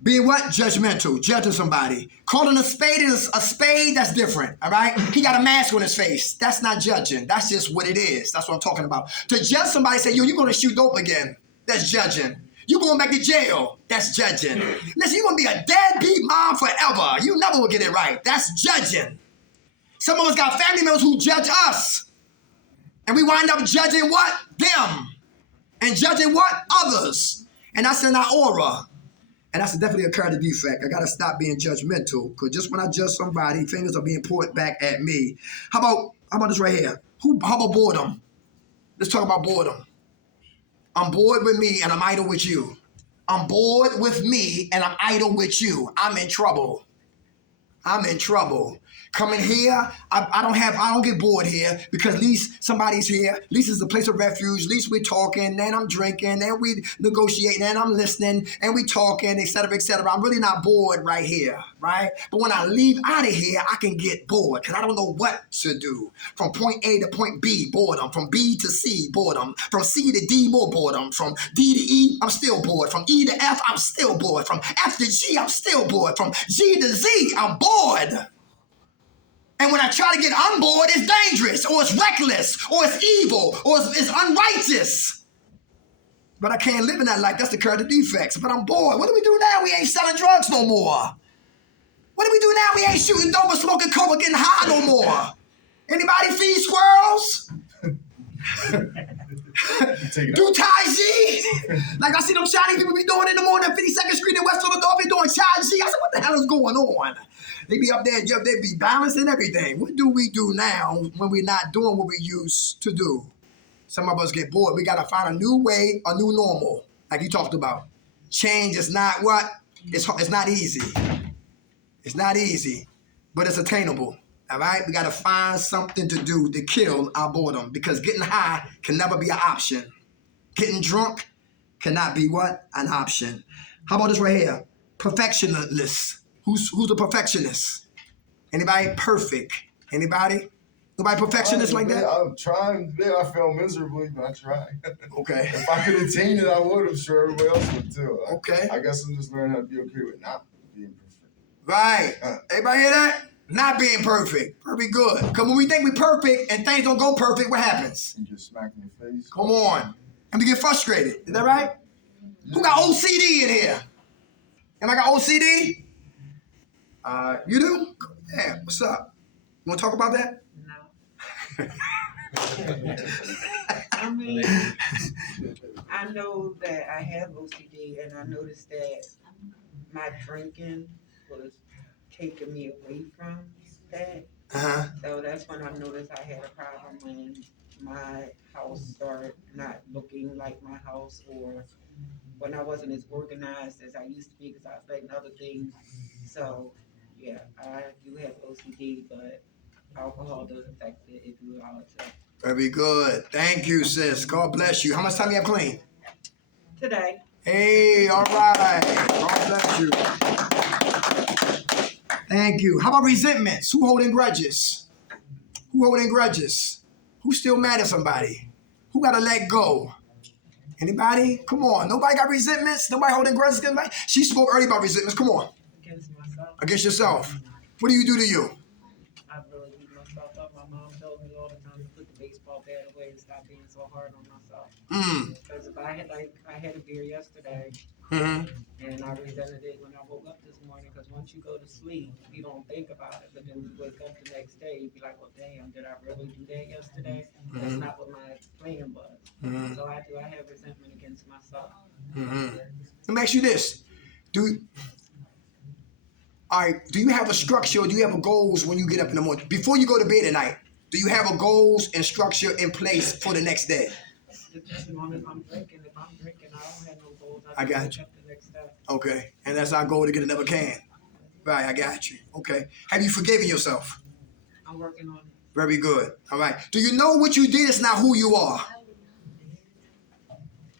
Being what? Judgmental. Judging somebody. Calling a spade is a spade, that's different. All right? He got a mask on his face. That's not judging. That's just what it is. That's what I'm talking about. To judge somebody, say, yo, you're going to shoot dope again. That's judging. You going back to jail. That's judging. Listen, you're going to be a deadbeat mom forever. You never will get it right. That's judging. Some of us got family members who judge us. And we wind up judging what? Them. And judging what? Others. And that's in our aura. And that's definitely a character defect. I got to stop being judgmental. Because just when I judge somebody, fingers are being pointed back at me. How about this right here? How about boredom? Let's talk about boredom. I'm bored with me and I'm idle with you. I'm bored with me and I'm idle with you. I'm in trouble. I'm in trouble. Coming here, I don't get bored here because at least somebody's here. At least it's a place of refuge. At least we're talking, then I'm drinking, then we negotiating, then I'm listening, and we talking, et cetera, et cetera. I'm really not bored right here, right? But when I leave out of here, I can get bored because I don't know what to do. From point A to point B, boredom. From B to C, boredom. From C to D, more boredom. From D to E, I'm still bored. From E to F, I'm still bored. From F to G, I'm still bored. From G to Z, I'm bored. And when I try to get on board, it's dangerous, or it's reckless, or it's evil, or it's unrighteous. But I can't live in that life. That's the character defects. But I'm bored. What do we do now? We ain't selling drugs no more. What do we do now? We ain't shooting dope or smoking coke or getting high no more. Anybody feed squirrels? Do Tai Chi? Like I see them Chinese people be doing in the morning, 52nd Street in West Philadelphia doing Tai Chi. I said, what the hell is going on? They be up there, they be balanced and everything. What do we do now when we're not doing what we used to do? Some of us get bored. We got to find a new way, a new normal. like you talked about. Change is not what? It's not easy. It's not easy, but it's attainable. All right? We got to find something to do to kill our boredom because getting high can never be an option. Getting drunk cannot be what? An option. How about this right here? Perfectionist. Who's a perfectionist? Anybody perfect? Anybody? Nobody perfectionist like that? I'm trying. Yeah, I fail miserably, but I try. Okay. If I could attain it, I would. I'm sure everybody else would too. Okay. I guess I'm just learning how to be okay with not being perfect. Right. Everybody hear that? Not being perfect. Very good. Because when we think we're perfect and things don't go perfect, what happens? You get smacked in your face. Come on. And we get frustrated. Is that right? Who got OCD in here? Am I got OCD? You do? Yeah, what's up? You want to talk about that? No. I mean, I know that I have OCD, and I noticed that my drinking was taking me away from that. Uh-huh. So that's when I noticed I had a problem when my house started not looking like my house, or when I wasn't as organized as I used to be because I was letting other things. So yeah, I do have OCD, but alcohol does affect it if you allow it to. Very good. Thank you, sis. God bless you. How much time you have clean? Today, Hey, all right. God bless you. Thank you. How about resentments? Who holding grudges? Who holding grudges? Who still mad at somebody? Who got to let go? Anybody? Come on. Nobody got resentments? Nobody holding grudges? She spoke earlier about resentments. Come on. against myself, Against yourself. What do you do to you? I really beat myself up. My mom tells me all the time to put the baseball bat away and stop being so hard on myself. Because if I had a beer yesterday, Mm-hmm. and I resented it when I woke up this morning, because once you go to sleep, you don't think about it. But then when you wake up the next day, you be like, well, damn, did I really do that yesterday? That's not what my plan was. Mm-hmm. So I have resentment against myself. Mm-hmm. Let me ask you this. Do you have a structure or do you have a goals when you get up in the morning? Before you go to bed at night, do you have a goals and structure in place for the next day? Depending on if I'm drinking. If I'm drinking, I don't have no goals. I got wake you. up the next day. Okay. And that's our goal to get another can. Right, I got you. Okay. Have you forgiven yourself? I'm working on it. Very good. All right. Do you know what you did is not who you are?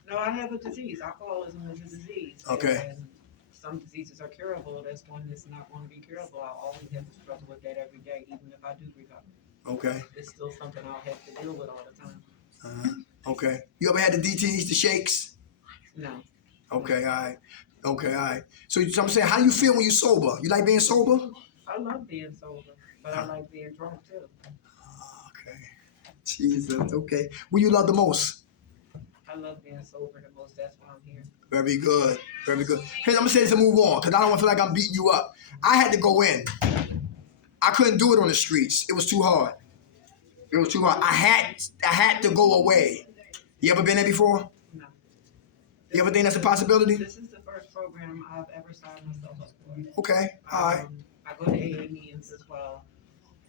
No, I have a disease. Alcoholism is a disease. Okay. And some diseases are curable. That's one that's not going to be curable. I always have to struggle with that every day, even if I do recover. Okay. It's still something I'll have to deal with all the time. Okay. You ever had the DTs, the shakes? No. Okay, all right. Okay, all right. So I'm saying, how do you feel when you're sober? You like being sober? I love being sober, but I like being drunk too. Okay. Jesus. Okay. What you love the most? I love being sober the most. That's why I'm here. Very good. Very good. Hey, I'm gonna say this and move on, because I don't want to feel like I'm beating you up. I had to go in. I couldn't do it on the streets. It was too hard. It was too hard. I had to go away. You ever been there before? No. You ever think that's a possibility? This is the first program I've ever signed myself up for. Okay. All right. I go to AA meetings as well.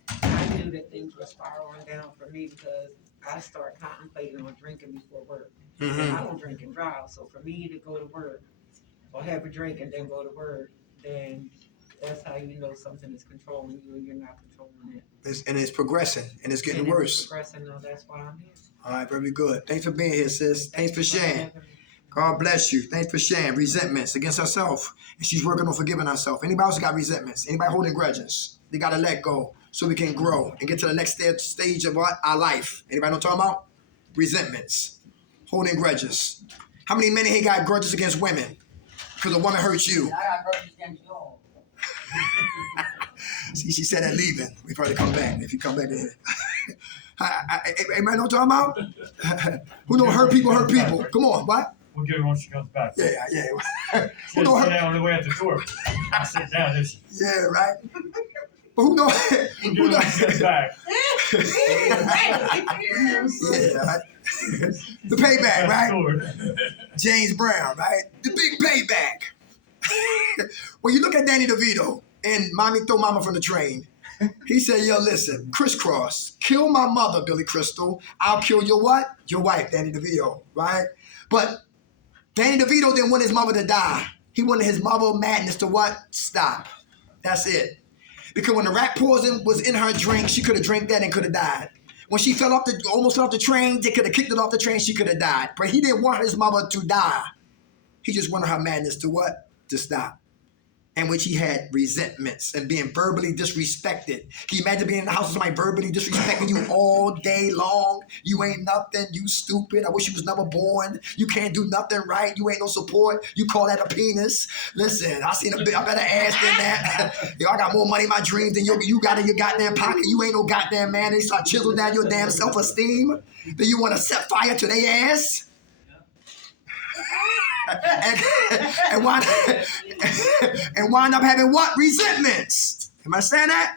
I knew that things were spiraling down for me because I start contemplating on drinking before work. And I don't drink and drive, so for me to go to work or have a drink and then go to work, then that's how you know something is controlling you and you're not controlling it. And it's progressing, and it's getting And worse. It's progressing, though. That's why I'm here. All right, very good. Thanks for being here, sis. Thanks for sharing. God bless you. Thanks for sharing. Resentments against herself, and she's working on forgiving herself. Anybody else got resentments? Anybody holding grudges? They got to let go so we can grow and get to the next stage of our life. Anybody know what I'm talking about? Resentments, holding grudges. How many men here got grudges against women because a woman hurt you? I got grudges against y'all. See, she said that leaving. We probably come back. If you come back in. Anybody know what I'm talking about? Who don't hurt people, hurt people. Come on, what? We'll get her when she comes back. Yeah. She'll don't sit hurt? down on the way at the door. I'll sit down. This. Yeah, right. But who don't? We'll get her when she comes back. Yeah, right. The payback, right? James Brown, right? The big payback. When you look at Danny DeVito and Mommy Throw Mama from the Train, he said, yo, listen, crisscross, kill my mother, Billy Crystal. I'll kill your what? Your wife, Danny DeVito, right? But Danny DeVito didn't want his mother to die. He wanted his mother madness to what? Stop. That's it. Because when the rat poison was in her drink, she could have drank that and could have died. When she almost fell off the train, they could have kicked it off the train, she could have died. But he didn't want his mother to die. He just wanted her madness to what? To stop. In which he had resentments and being verbally disrespected. Can you imagine being in the house with somebody verbally disrespecting you all day long? You ain't nothing. You stupid. I wish you was never born. You can't do nothing right. You ain't no support. You call that a penis. Listen, I seen a better ass than that. Yo, I got more money in my dreams than you got in your goddamn pocket. You ain't no goddamn man. They start chiseling down your damn self-esteem. Then you want to set fire to their ass. and wind up having what? Resentments. Am I saying that?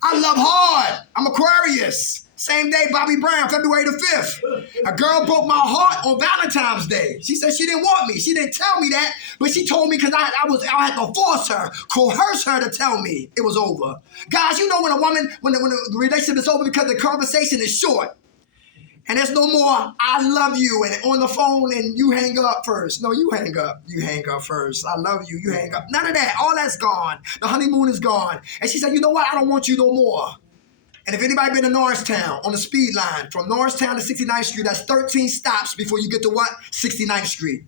I love hard. I'm Aquarius. Same day, Bobby Brown, February the 5th. A girl broke my heart on Valentine's Day. She said she didn't want me. She didn't tell me that, but she told me because I had to force her, coerce her to tell me it was over. Guys, you know when a woman, when the relationship is over because the conversation is short. And there's no more, I love you, and on the phone, and you hang up first. No, you hang up. You hang up first. I love you. You hang up. None of that. All that's gone. The honeymoon is gone. And she said, you know what? I don't want you no more. And if anybody been to Norristown on the speed line, from Norristown to 69th Street, that's 13 stops before you get to what? 69th Street.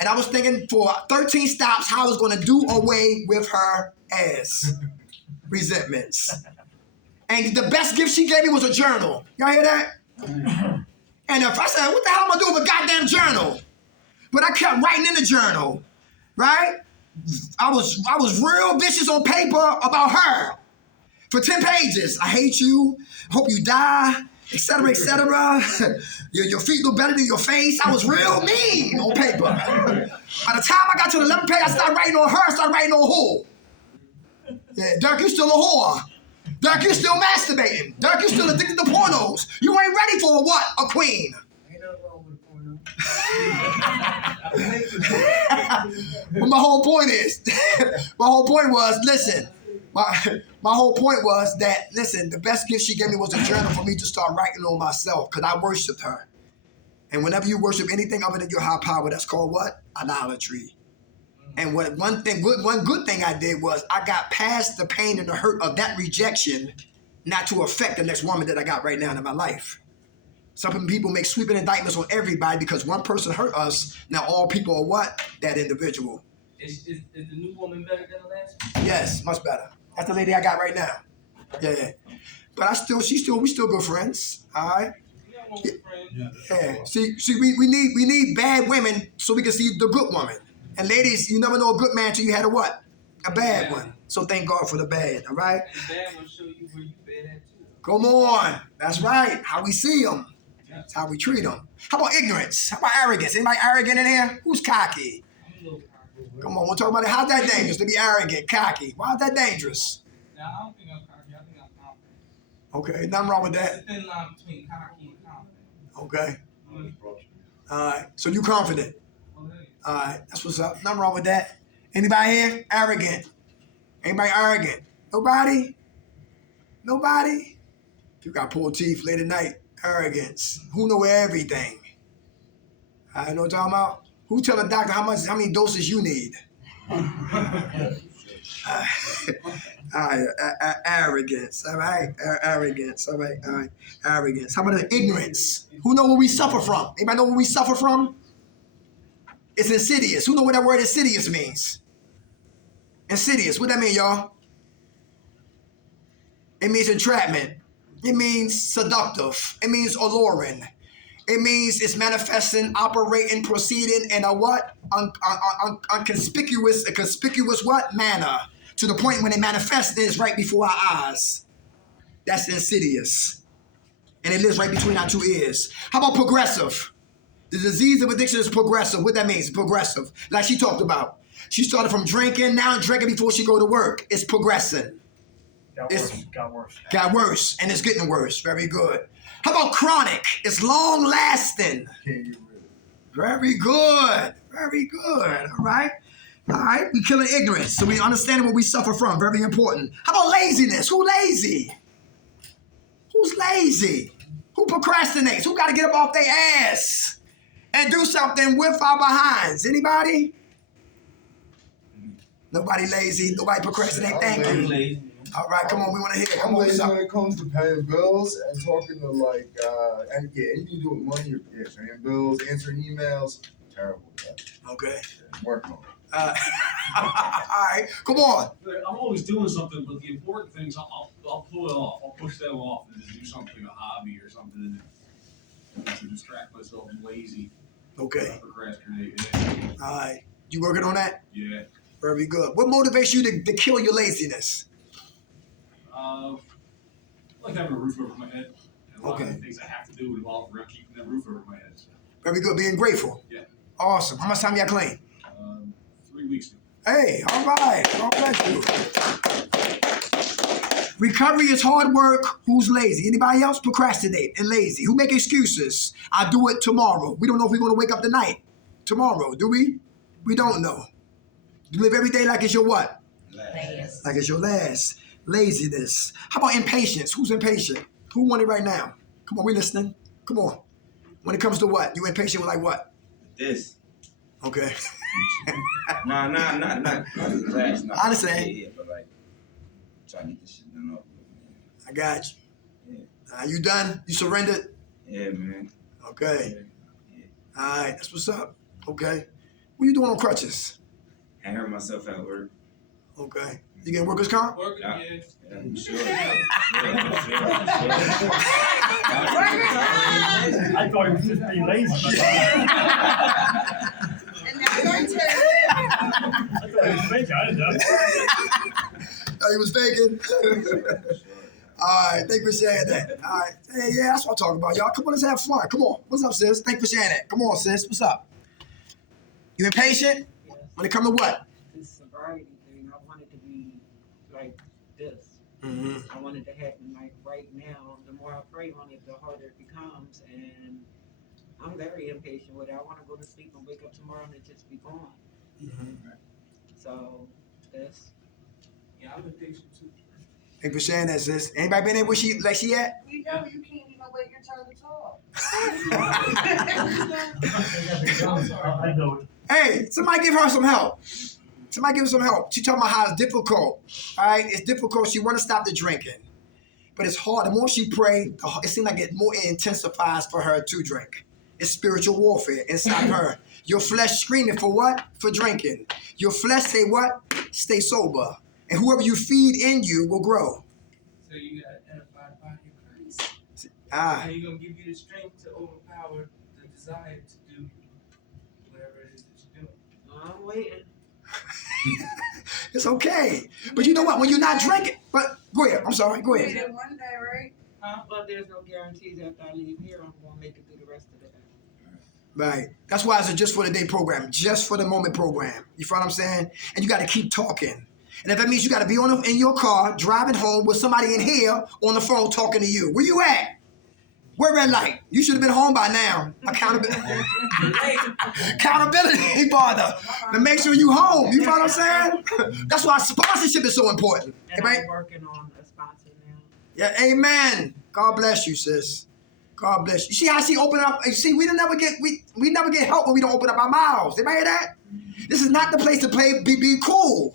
And I was thinking for 13 stops, how I was going to do away with her ass. Resentments. And the best gift she gave me was a journal. Y'all hear that? And if I said, what the hell am I doing with a goddamn journal? But I kept writing in the journal, right? I was real vicious on paper about her for 10 pages. I hate you, hope you die, etc., etc. Your feet look better than your face. I was real mean on paper. By the time I got to the 11th page, I started writing on her, I started writing on who? Yeah, Dirk, you still a whore. Dirk, you still masturbating. Dirk, you still addicted to pornos. You ain't ready for a what? A queen. Ain't nothing wrong with porno. But my whole point was, listen, my whole point was that, listen, the best gift she gave me was a journal for me to start writing on myself because I worshiped her. And whenever you worship anything other than your high power, that's called what? Idolatry. And one good thing I did was I got past the pain and the hurt of that rejection not to affect the next woman that I got right now in my life. Some people make sweeping indictments on everybody because one person hurt us. Now all people are what? That individual. Is the new woman better than the last one? Yes, much better. That's the lady I got right now. Yeah. But we still good friends. All right. Yeah. See, we need bad women so we can see the good woman. And ladies, you never know a good man till you had a what? A bad one. So thank God for the bad, all right? The bad one show you where you bad at too. Come on. That's right. How we see them. That's how we treat them. How about ignorance? How about arrogance? Anybody arrogant in here? Who's cocky? I'm a little cocky. Come on, we'll talk about it. How's that dangerous to be arrogant, cocky? Why is that dangerous? Now, I don't think I'm cocky. I think I'm confident. Okay, nothing wrong with There's that. a thin line between cocky and confident. Okay. Mm. All right. So you confident. Okay. All right, that's what's up. Nothing wrong with that. Anybody here? Arrogant. Anybody arrogant? Nobody? Nobody? You got pulled teeth late at night. Arrogance. Who know everything? I know what I'm talking about. Who tell the doctor how many doses you need? Arrogance. All right. Arrogance. All right. All right. Arrogance. How about the ignorance? Who know what we suffer from? Anybody know what we suffer from? It's insidious. Who know what that word insidious means? Insidious. What that mean, y'all? It means entrapment. It means seductive. It means alluring. It means it's manifesting, operating, proceeding in a what? A conspicuous what? Manner. To the point when it manifests is right before our eyes. That's insidious. And it lives right between our two ears. How about progressive? The disease of addiction is progressive. What that means? Progressive. Like she talked about. She started from drinking, now drinking before she go to work. It's progressing. Got worse. Got worse, and it's getting worse. Very good. How about chronic? It's long lasting. Very good. Very good. All right. All right. We killing ignorance, so we understand what we suffer from. Very important. How about laziness? Who lazy? Who's lazy? Who procrastinates? Who got to get up off their ass and do something with our behinds? Anybody? Nobody lazy. Nobody procrastinate. Thank I'm you. lazy. All right, come on. We want to hear it. I'm Come on. What's lazy up? when it comes to paying bills and talking to like, and yeah, anything to do with money, yeah, paying bills, answering emails, terrible. Okay. Work on it. All right. Come on. I'm always doing something, but the important things I'll pull it off. I'll push them off and just do something, a hobby or something, to distract myself. I'm lazy. Okay. I procrastinate. Yeah. All right. You working on that? Yeah. Very good. What motivates you to kill your laziness? I like having a roof over my head. And a lot Okay. of the things I have to do involve around keeping that roof over my head. So, Very good. Being grateful. Yeah. Awesome. How much time you got clean? 3 weeks. Hey, all right. God bless you. Recovery is hard work. Who's lazy? Anybody else procrastinate and lazy? Who make excuses? I'll do it tomorrow. We don't know if we're going to wake up tonight. Tomorrow, do we? We don't know. You live every day like it's your what? Last. Like it's your last. Laziness. How about impatience? Who's impatient? Who want it right now? Come on, we listening. Come on. When it comes to what? You impatient with like what? This. Okay. Nah, not the class. Not I understand. Yeah, but like, trying to get this shit done off with, man. I got you. Yeah. You done? You surrendered? Yeah, man. Okay. Yeah. All right. That's what's up. Okay. What you doing on crutches? I hurt myself at work. Okay. You getting workers' comp? Working, Yeah. yeah. Yeah, I'm sure. I thought he was just being lazy. And that's our turn. I thought he was thinking. I didn't know. Oh, you was thinking? All right. Thank you for sharing that. All right. Hey, yeah, that's what I'm talking about. Y'all, come on, let's have fun. Come on. What's up, sis? Thank you for sharing that. Come on, sis. What's up? You impatient? Yes. When it come to what? This sobriety thing, I wanted to be like this. Mm-hmm. I wanted to happen like right now. The more I pray on it, the harder it becomes. And I'm very impatient with it. I want to go to sleep and wake up tomorrow and it just be gone. Mm-hmm. So that's Yeah, I'm impatient too. Thank you for sharing that, sis. Anybody been there where she like she at? You know you can't even wait your turn to talk. I know it. Hey, somebody give her some help. Somebody give her some help. She talking about how it's difficult. All right, it's difficult. She want to stop the drinking, but it's hard. The more she pray, it seems like it more intensifies for her to drink. It's spiritual warfare inside her. Your flesh screaming for what? For drinking. Your flesh say what? Stay sober. And whoever you feed in you will grow. So you gotta edify the body of Christ. Ah, How you gonna give you the strength to overpower the desire to do whatever it is that you're doing? I'm waiting. it's okay. But you know what? When you're not drinking, but go ahead. I'm sorry. Go We ahead. did one day, right? But there's no guarantees after I leave here I'm gonna make it through the rest of the day. Right. That's why it's a just for the day program, just for the moment program. You feel what I'm saying? And you got to keep talking. And if that means you got to be in your car driving home with somebody in here on the phone talking to you, where you at? Where red light? You should have been home by now. Accountability, accountability, father. To make sure you home. You feel what I'm saying? That's why sponsorship is so important. And Right? I'm working on a sponsor now. Yeah. Amen. God bless you, sis. God bless you. See how she opened up? You see, we never get help when we don't open up our mouths. Anybody hear that? This is not the place to play be cool.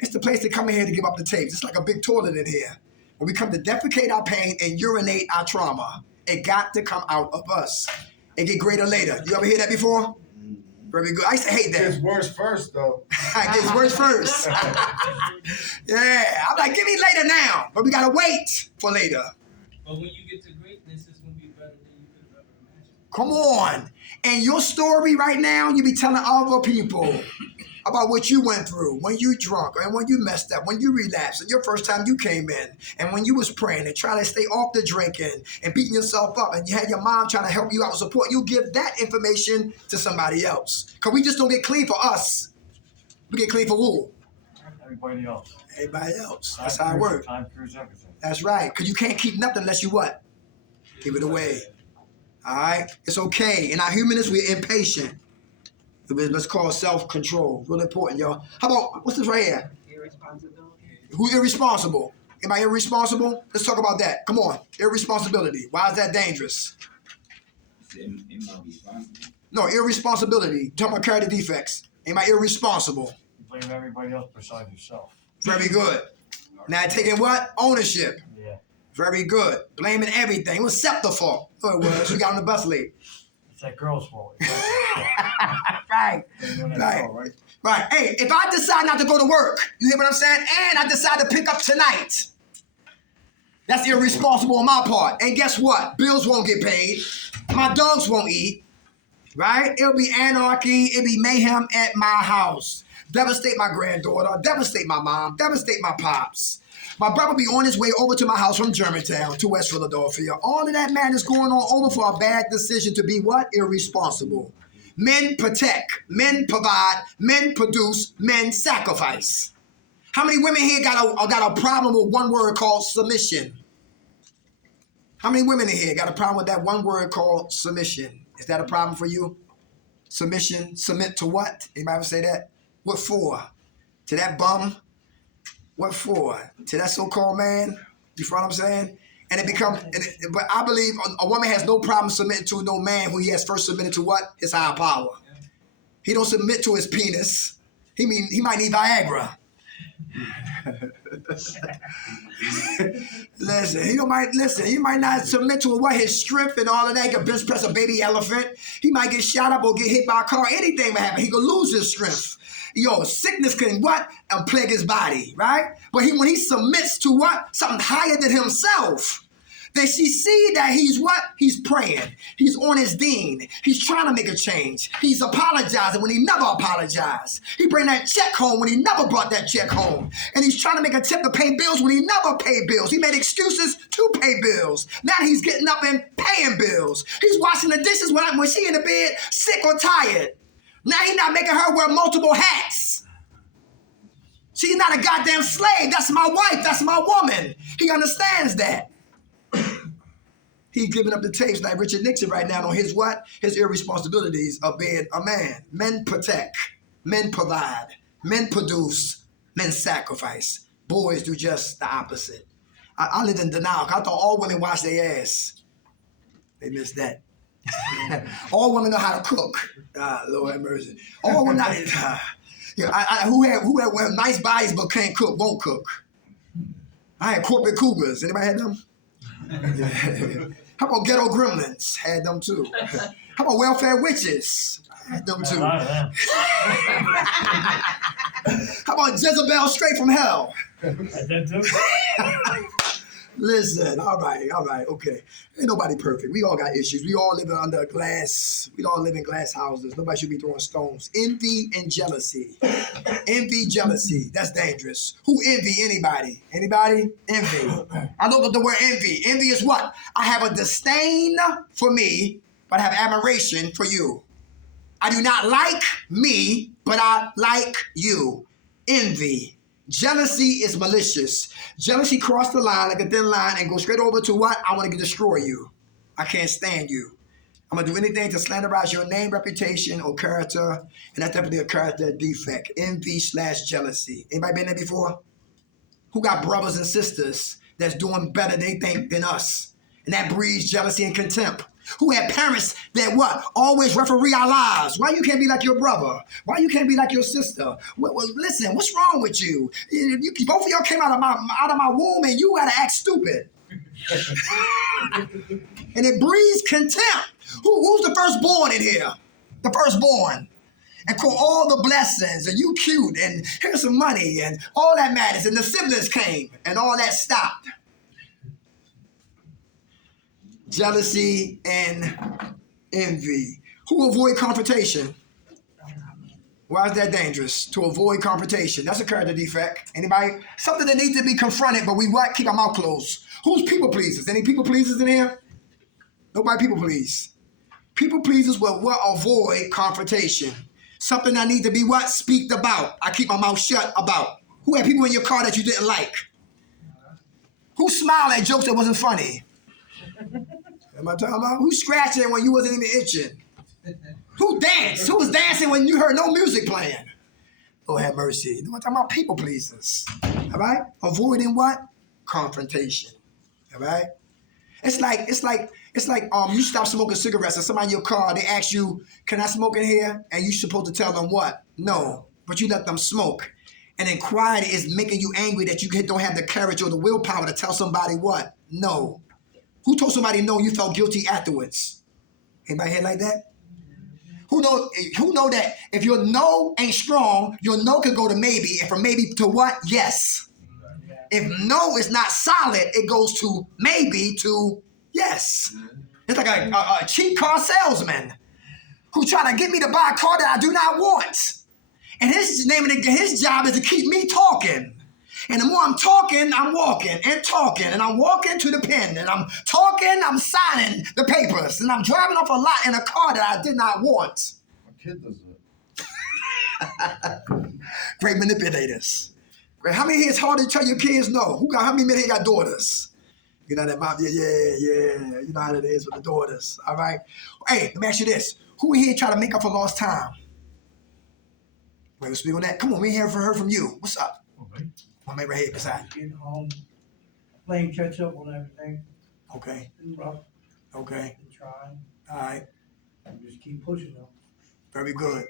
It's the place to come in here to give up the tapes. It's like a big toilet in here. When we come to defecate our pain and urinate our trauma, it got to come out of us and get greater later. You ever hear that before? Very good. I used to hate It gets that. worse first, though. It gets worse first. Yeah. I'm like, give me later now. But we got to wait for later. But when you get to greatness, it's gonna be better than you could have ever imagined. Come on. And your story right now, you be telling other people about what you went through when you drunk and when you messed up, when you relapsed, and your first time you came in, and when you was praying and trying to stay off the drinking and beating yourself up, and you had your mom trying to help you out with support. You give that information to somebody else. Because we just don't get clean for us. We get clean for who? Everybody else. Everybody else. That's how it works. Time cures everything. That's right. Because you can't keep nothing unless you what? Give it away. All right? It's okay. In our humanness, we're impatient. It's called self-control. Really important, y'all. How about, what's this right here? Irresponsibility. Who's irresponsible? Am I irresponsible? Let's talk about that. Come on. Irresponsibility. Why is that dangerous? It might be responsible. No, irresponsibility. Talking about character defects. Anybody irresponsible? You blame everybody else besides yourself. Very good. Now taking what? Ownership. Yeah. Very good. Blaming everything. It was Septa fault. Oh, it was. You got on the bus late. It's that girl's fault. Right. Right. Right. Hey, if I decide not to go to work, you hear what I'm saying? And I decide to pick up tonight. That's irresponsible on my part. And guess what? Bills won't get paid. My dogs won't eat. Right? It'll be anarchy. It'll be mayhem at my house. Devastate my granddaughter. Devastate my mom. Devastate my pops. My brother be on his way over to my house from Germantown to West Philadelphia. All of that madness going on over for a bad decision to be what? Irresponsible. Men protect. Men provide. Men produce. Men sacrifice. How many women here got a problem with one word called submission? How many women in here got a problem with that one word called submission? Is that a problem for you? Submission, submit to what? Anybody ever say that? What for? To that bum? What for? To that so-called man? You follow what I'm saying? And it becomes, but I believe a woman has no problem submitting to no man who he has first submitted to what? His higher power. He don't submit to his penis. He might need Viagra. He might not submit to what his strength and all of that. He could bench press a baby elephant. He might get shot up or get hit by a car. Anything might happen. He could lose his strength. Sickness can what? And plague his body, right? But when he submits to what? Something higher than himself, then she see that he's what? He's praying. He's on his dean. He's trying to make a change. He's apologizing when he never apologized. He bring that check home when he never brought that check home. And he's trying to make a tip to pay bills when he never paid bills. He made excuses to pay bills. Now he's getting up and paying bills. He's washing the dishes when she in the bed, sick or tired. Now he's not making her wear multiple hats. She's not a goddamn slave. That's my wife. That's my woman. He understands that. He's giving up the tapes like Richard Nixon right now on his what? His irresponsibilities of being a man. Men protect. Men provide. Men produce. Men sacrifice. Boys do just the opposite. I lived in denial. I thought all women wash their ass. They missed that. All women know how to cook. Lord have mercy. All women who have nice bodies but can't cook, won't cook. I had corporate cougars. Anybody had them? How about ghetto gremlins? Had them too. How about welfare witches? Had them too. How about Jezebel straight from hell? Had them too. Listen, all right, okay. Ain't nobody perfect. We all got issues. We all live under a glass. We all live in glass houses. Nobody should be throwing stones. Envy and jealousy. Envy, jealousy. That's dangerous. Who envy anybody? Anybody? Envy. I look at the word envy. Envy is what? I have a disdain for me, but I have admiration for you. I do not like me, but I like you. Envy. Jealousy is malicious. Jealousy crossed the line like a thin line and goes straight over to what? I want to destroy you. I can't stand you. I'm going to do anything to slanderize your name, reputation, or character. And that's definitely a character defect. Envy/jealousy. Anybody been there before? Who got brothers and sisters that's doing better they think than us? And that breeds jealousy and contempt. Who had parents that what? Always referee our lives. Why you can't be like your brother? Why you can't be like your sister? Well, listen, what's wrong with you? Both of y'all came out of my womb and you gotta act stupid. And it breeds contempt. Who's the firstborn in here? The firstborn. And quote all the blessings and you cute and here's some money and all that matters. And the siblings came and all that stopped. Jealousy and envy. Who avoid confrontation? Why is that dangerous? To avoid confrontation. That's a character defect. Anybody? Something that needs to be confronted, but we what? Keep our mouth closed. Who's people pleasers? Any people pleasers in here? Nobody people please. People pleasers will what? Avoid confrontation. Something that needs to be what? Speaked about. I keep my mouth shut about. Who had people in your car that you didn't like? Who smiled at jokes that wasn't funny? Am I talking about? Who scratching when you wasn't even itching? Who danced? Who was dancing when you heard no music playing? Lord have mercy. I'm talking about people pleasers. All right? Avoiding what? Confrontation. All right? It's like It's like you stop smoking cigarettes and somebody in your car, they ask you, can I smoke in here? And you're supposed to tell them what? No. But you let them smoke. And inquiry is making you angry that you don't have the courage or the willpower to tell somebody what? No. Who told somebody no and you felt guilty afterwards? Anybody here like that? Who know that if your no ain't strong, your no could go to maybe, and from maybe to what? Yes. If no is not solid, it goes to maybe to yes. It's like a cheap car salesman who's trying to get me to buy a car that I do not want. And his job is to keep me talking. And the more I'm talking, I'm walking and talking. And I'm walking to the pen. And I'm talking, I'm signing the papers. And I'm driving off a lot in a car that I did not want. My kid does that. Great manipulators. Great. How many here it's hard to tell your kids no? How many men here got daughters? You know that mom, yeah. You know how it is with the daughters. All right. Hey, let me ask you this. Who here try to make up for lost time? Wait, we'll speak on that. Come on, we ain't heard from you. What's up? Okay. My man right here beside. Getting home, playing catch up on everything. Okay. Been rough. Okay. Been trying. All right. And just keep pushing them. Very good.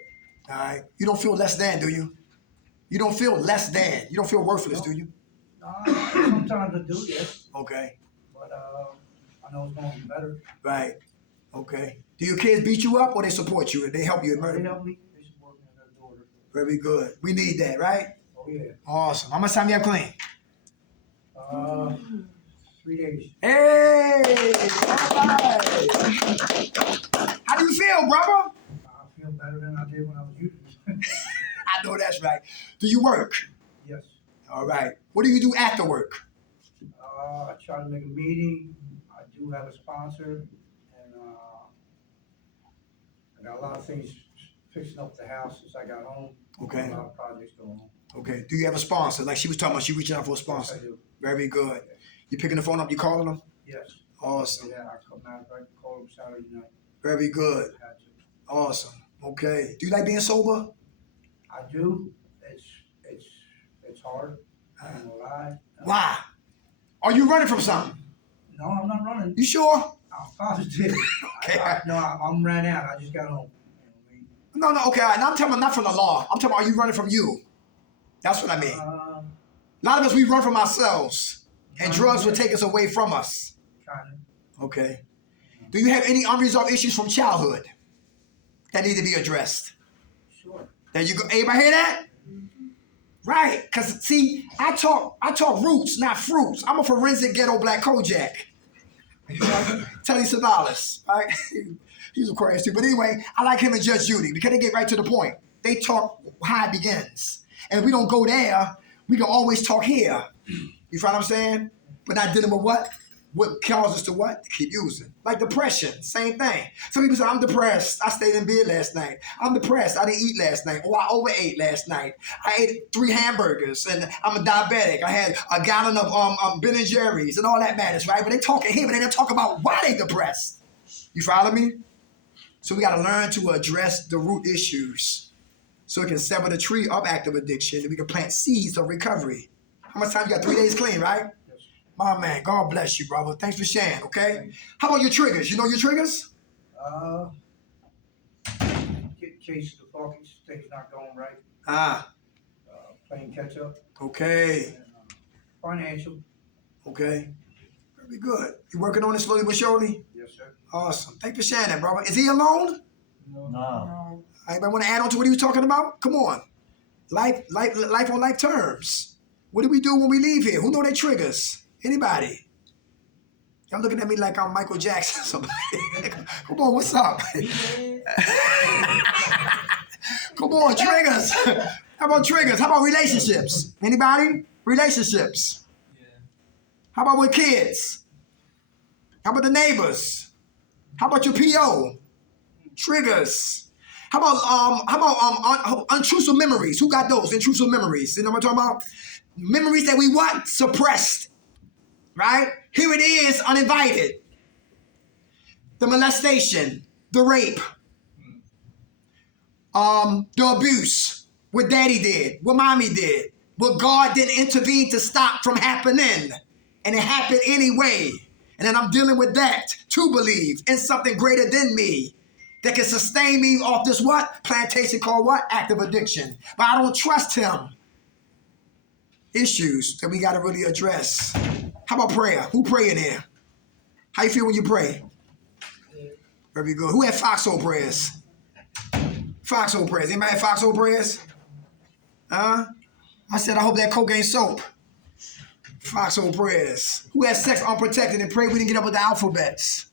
All right. You don't feel less than, do you? You don't feel less than. You don't feel worthless, do you? Sometimes I do, yes. Okay. But I know it's going to be better. Right. Okay. Do your kids beat you up or they support you? They help you in They murder? help me. They support me and their daughter. Very good. We need that, right? Oh, yeah. Awesome. How much time you have clean? 3 days. Hey! All right. How do you feel, brother? I feel better than I did when I was using it. I know that's right. Do you work? Yes. All right. What do you do after work? I try to make a meeting. I do have a sponsor. And I got a lot of things fixing up the house since I got home. Okay. A lot of projects going on. Okay. Do you have a sponsor? Like she was talking about, she reaching out for a sponsor. Yes, I do. Very good. You picking the phone up, you calling them? Yes. Awesome. Yeah, I called him Saturday night. Very good. Had to. Awesome. Okay. Do you like being sober? I do. It's hard. I ain't gonna lie. Why? Are you running from something? No, I'm not running. You sure? I'm positive. Okay. I'm ran out. I just got home. No, okay. Now I'm talking about not from the law. I'm talking about, are you running from you? That's what I mean. A lot of us, we run from ourselves. And drugs will take us away from us. Trying Okay. Do you have any unresolved issues from childhood that need to be addressed? to. Sure. There you go. Everybody hear that? Right. Because, see, I talk roots, not fruits. I'm a forensic ghetto black Kojak. Telly Savalas. Right? He's Aquarius too. But anyway, I like him and Judge Judy because they get right to the point. They talk how it begins. And if we don't go there, we can always talk here. You find what I'm saying? But not dealing with what? What causes to what? To keep using. Like depression, same thing. Some people say, I'm depressed. I stayed in bed last night. I'm depressed. I didn't eat last night. Or I overate last night. I ate 3 hamburgers and I'm a diabetic. I had a gallon of Ben & Jerry's and all that matters, right? But they talking here, but they don't talk about why they depressed. You follow me? So we got to learn to address the root issues so we can sever the tree of active addiction and we can plant seeds of recovery. How much time you got? 3 days clean, right? My man, God bless you, brother. Thanks for sharing, okay? How about your triggers? You know your triggers? Get chased the focus, things not going right. Playing catch up. Okay. And, financial. Okay. Very good. You working on it slowly but surely? Yes, sir. Awesome. Thanks for sharing that, brother. Is he alone? No. Anybody want to add on to what he was talking about? Come on. Life on life terms. What do we do when we leave here? Who know their triggers? Anybody? Y'all looking at me like I'm Michael Jackson. Somebody. Come on, what's up? Come on, triggers. How about triggers? How about relationships? Anybody? Relationships. Yeah. How about with kids? How about the neighbors? How about your PO? Triggers. How about intrusive memories? Who got those intrusive memories? You know what I'm talking about? Memories that we what? Suppressed. Right? Here it is, uninvited. The molestation, the rape, the abuse, what daddy did, what mommy did, what God didn't intervene to stop from happening. And it happened anyway. And then I'm dealing with that to believe in something greater than me that can sustain me off this what? Plantation called what? Active addiction. But I don't trust him. Issues that we got to really address. How about prayer? Who praying here? How you feel when you pray? Very good. Who had foxhole prayers? Foxhole prayers. Anybody have foxhole prayers? I said, I hope that coke ain't soap. Foxhole prayers. Who had sex unprotected and prayed we didn't get up with the alphabets?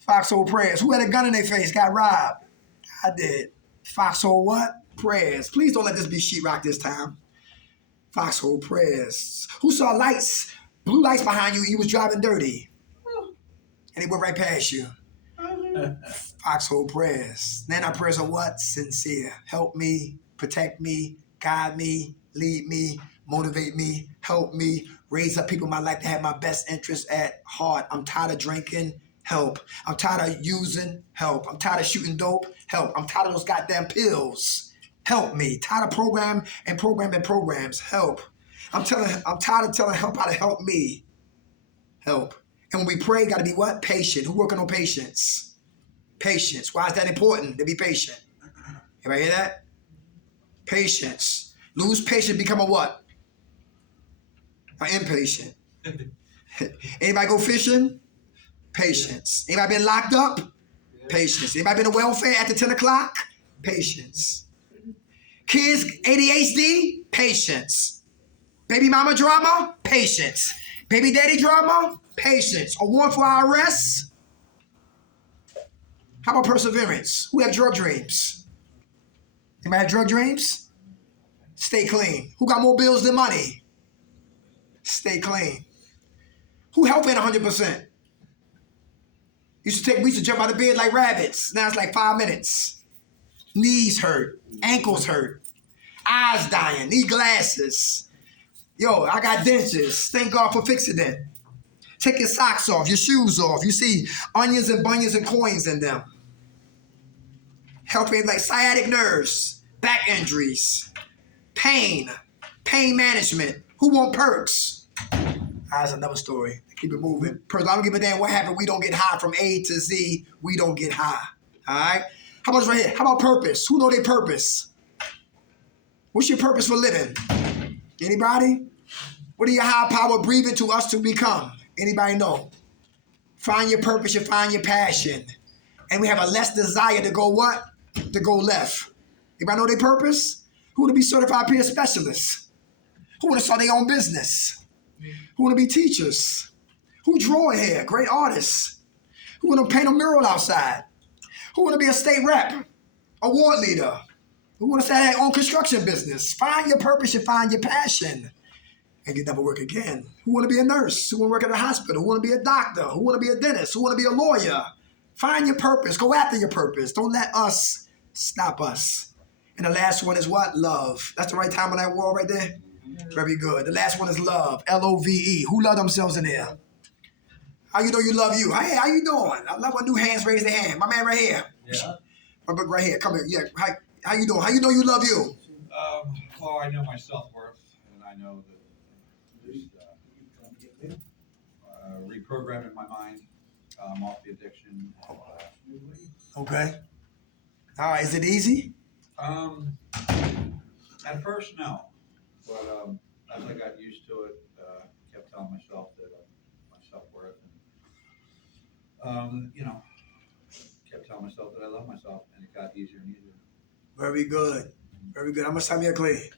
Foxhole prayers. Who had a gun in their face, got robbed? I did. Foxhole what? Prayers. Please don't let this be sheetrock this time. Foxhole prayers. Who saw lights, blue lights behind you, you was driving dirty? And it went right past you. Foxhole prayers. Then our prayers are what? Sincere. Help me, protect me, guide me, lead me, motivate me, help me, raise up people in my life that have my best interests at heart. I'm tired of drinking. Help. I'm tired of using. Help. I'm tired of shooting dope. Help. I'm tired of those goddamn pills. Help me. Tired of programs. Help. I'm tired of telling help how to help me. Help. And when we pray, got to be what? Patient. Who working on patience? Patience. Why is that important to be patient? Everybody hear that? Patience. Lose patience, become a what? An impatient. Anybody go fishing? Patience. Anybody been locked up? Patience. Anybody been to welfare after 10 o'clock? Patience. Kids, ADHD? Patience. Baby mama drama? Patience. Baby daddy drama? Patience. A warrant for our arrest? How about perseverance? Who have drug dreams? Anybody have drug dreams? Stay clean. Who got more bills than money? Stay clean. Who helping 100%? We used to jump out of bed like rabbits. Now it's like 5 minutes. Knees hurt. Ankles hurt. Eyes dying. Need glasses. Yo, I got dentures. Thank God for fixing it. Take your socks off, your shoes off. You see onions and bunions and coins in them. Helping like sciatic nerves, back injuries, pain management. Who want perks? That's another story. Keep it moving. Perks, I don't give a damn what happened. We don't get high from A to Z. We don't get high. All right? How about this right here? How about purpose? Who know their purpose? What's your purpose for living? Anybody? What are your high power breathing to us to become? Anybody know? Find your purpose, you find your passion. And we have a less desire to go what? To go left. Anybody know their purpose? Who want to be certified peer specialists? Who want to start their own business? Who want to be teachers? Who draw hair? Great artists. Who want to paint a mural outside? Who want to be a state rep? A ward leader? Who want to start their own construction business? Find your purpose, you find your passion. And you never work again. Who want to be a nurse? Who want to work at a hospital? Who want to be a doctor? Who want to be a dentist? Who want to be a lawyer? Find your purpose. Go after your purpose. Don't let us stop us. And the last one is what? Love. That's the right time on that wall right there? Very good. The last one is love. Love. Who love themselves in there? How you know you love you? Hey, how you doing? I love when new hands raise their hand. My man right here. Yeah. My book right here. Come here. Yeah. How you doing? How you know you love you? Well, I know my self-worth, and I know that just reprogramming my mind off the addiction. Okay. All right. Is it easy? At first, no. But as I got used to it, kept telling myself that my self-worth, and kept telling myself that I love myself, and it got easier and easier. Very good. Very good. How much time you clean?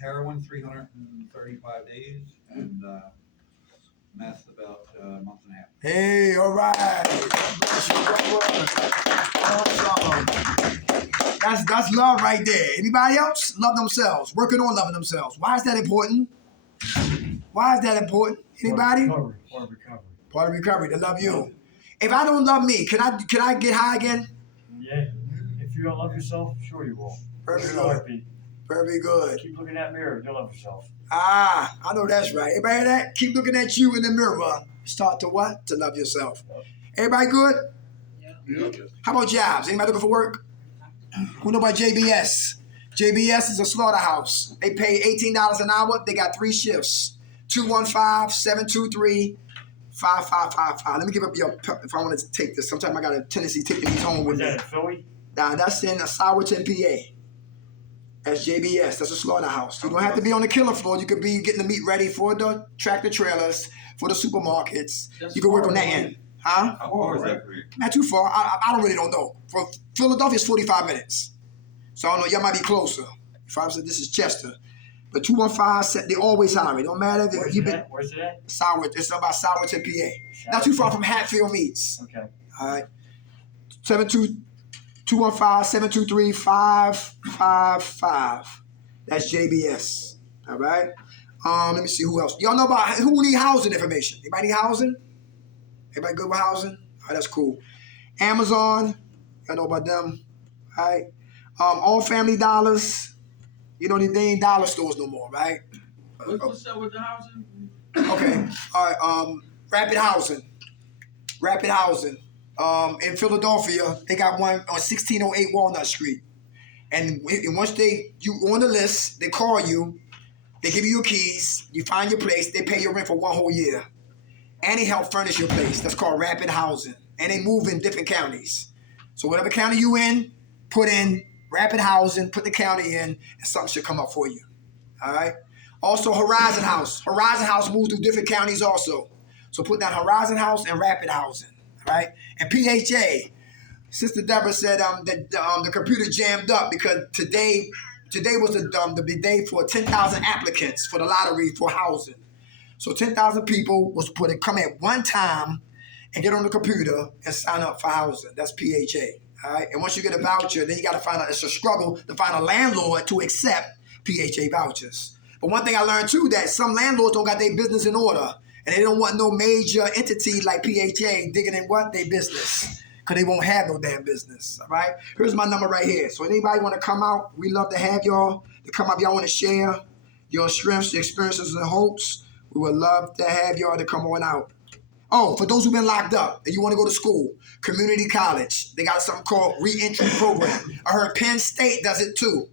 Heroin 335 days, and meth about a month and a half. Hey, all right. Awesome. That's love right there. Anybody else? Love themselves. Working on loving themselves. Why is that important? Why is that important? Anybody? Part of recovery. Part of recovery, to love you. If I don't love me, can I get high again? Yeah. If you don't love yourself, sure you will. Very You're good. heartbeat. Very good. Keep looking in that mirror. You'll love yourself. I know that's right. Everybody hear that? Keep looking at you in the mirror. Start to what? To love yourself. Everybody good? Yeah. How about jobs? Anybody looking for work? Who know about JBS? JBS is a slaughterhouse. They pay $18 an hour. They got 3 shifts. 215-723-4585. 5555. Let me give up your if I want to take this. Sometimes I got a tendency taking these home with Was me. that in Philly? Now that's in Sowerton, PA. That's JBS. That's a slaughterhouse. You don't have to be on the killer floor. You could be getting the meat ready for the tractor trailers, for the supermarkets. You can work on that end. Huh? How far is that for you? Not too far. I don't know. From Philadelphia, it's 45 minutes. So I don't know. Y'all might be closer. If I said this is Chester. But 215, they always hire me. Don't matter if you've been. Where's it at? It's about Sowerton, PA. Not too far from Hatfield Meats. Okay. All right. 215-723-5555. That's JBS. All right. Let me see who else. Y'all know about who need housing information? Anybody need housing? Everybody good with housing? All right, that's cool. Amazon. Y'all know about them. All right. All Family Dollars. You know, they ain't dollar stores no more, right? What's up with the housing? Okay. All right. Rapid Housing. In Philadelphia, they got one on 1608 Walnut Street. And once you on the list, they call you, they give you your keys, you find your place, they pay your rent for 1 whole year. And they help furnish your place. That's called Rapid Housing. And they move in different counties. So whatever county you in, put in Rapid Housing, put the county in, and something should come up for you. All right? Also, Horizon House. Horizon House moves through different counties also. So put down Horizon House and Rapid Housing. All right? And PHA. Sister Deborah said that the computer jammed up because today was the big day for 10,000 applicants for the lottery for housing. So 10,000 people was come at one time and get on the computer and sign up for housing. That's PHA. All right. And once you get a voucher, then you got to find out it's a struggle to find a landlord to accept PHA vouchers. But one thing I learned too, that some landlords don't got their business in order and they don't want no major entity like PHA digging in their business. Because they won't have no damn business, all right? Here's my number right here. So anybody want to come out, we love to have y'all to come up. Y'all want to share your strengths, your experiences, and hopes. We would love to have y'all to come on out. Oh, for those who've been locked up and you want to go to school, community college, they got something called re-entry program. I heard Penn State does it too.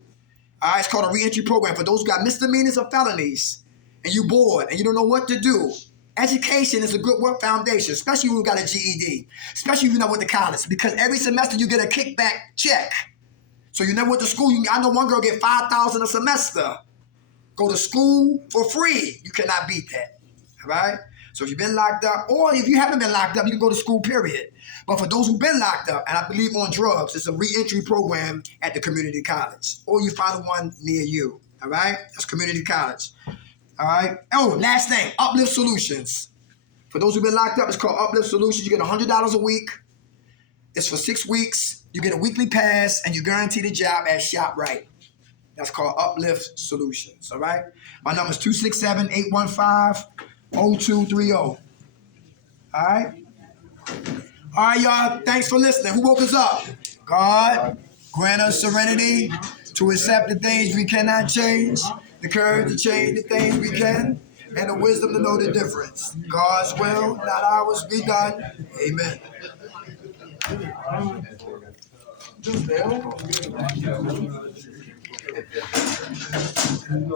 All right, it's called a re-entry program. For those who got misdemeanors or felonies and you bored and you don't know what to do, education is a good work foundation, especially when you got a GED, especially if you never went to college, because every semester you get a kickback check. So you never went to school. I know one girl get $5,000 a semester. Go to school for free. You cannot beat that, all right? So if you've been locked up, or if you haven't been locked up, you can go to school, period. But for those who've been locked up, and I believe on drugs, it's a re-entry program at the community college, or you find one near you, all right? That's community college. All right. Oh, last thing, Uplift Solutions. For those who've been locked up, it's called Uplift Solutions. You get $100 a week. It's for 6 weeks. You get a weekly pass, and you guarantee the job at ShopRite. That's called Uplift Solutions. All right. My number is 267-815-0230. All right. All right, y'all. Thanks for listening. Who woke us up? God, grant us serenity to accept the things we cannot change, the courage to change the things we can, and the wisdom to know the difference. God's will, not ours, be done. Amen.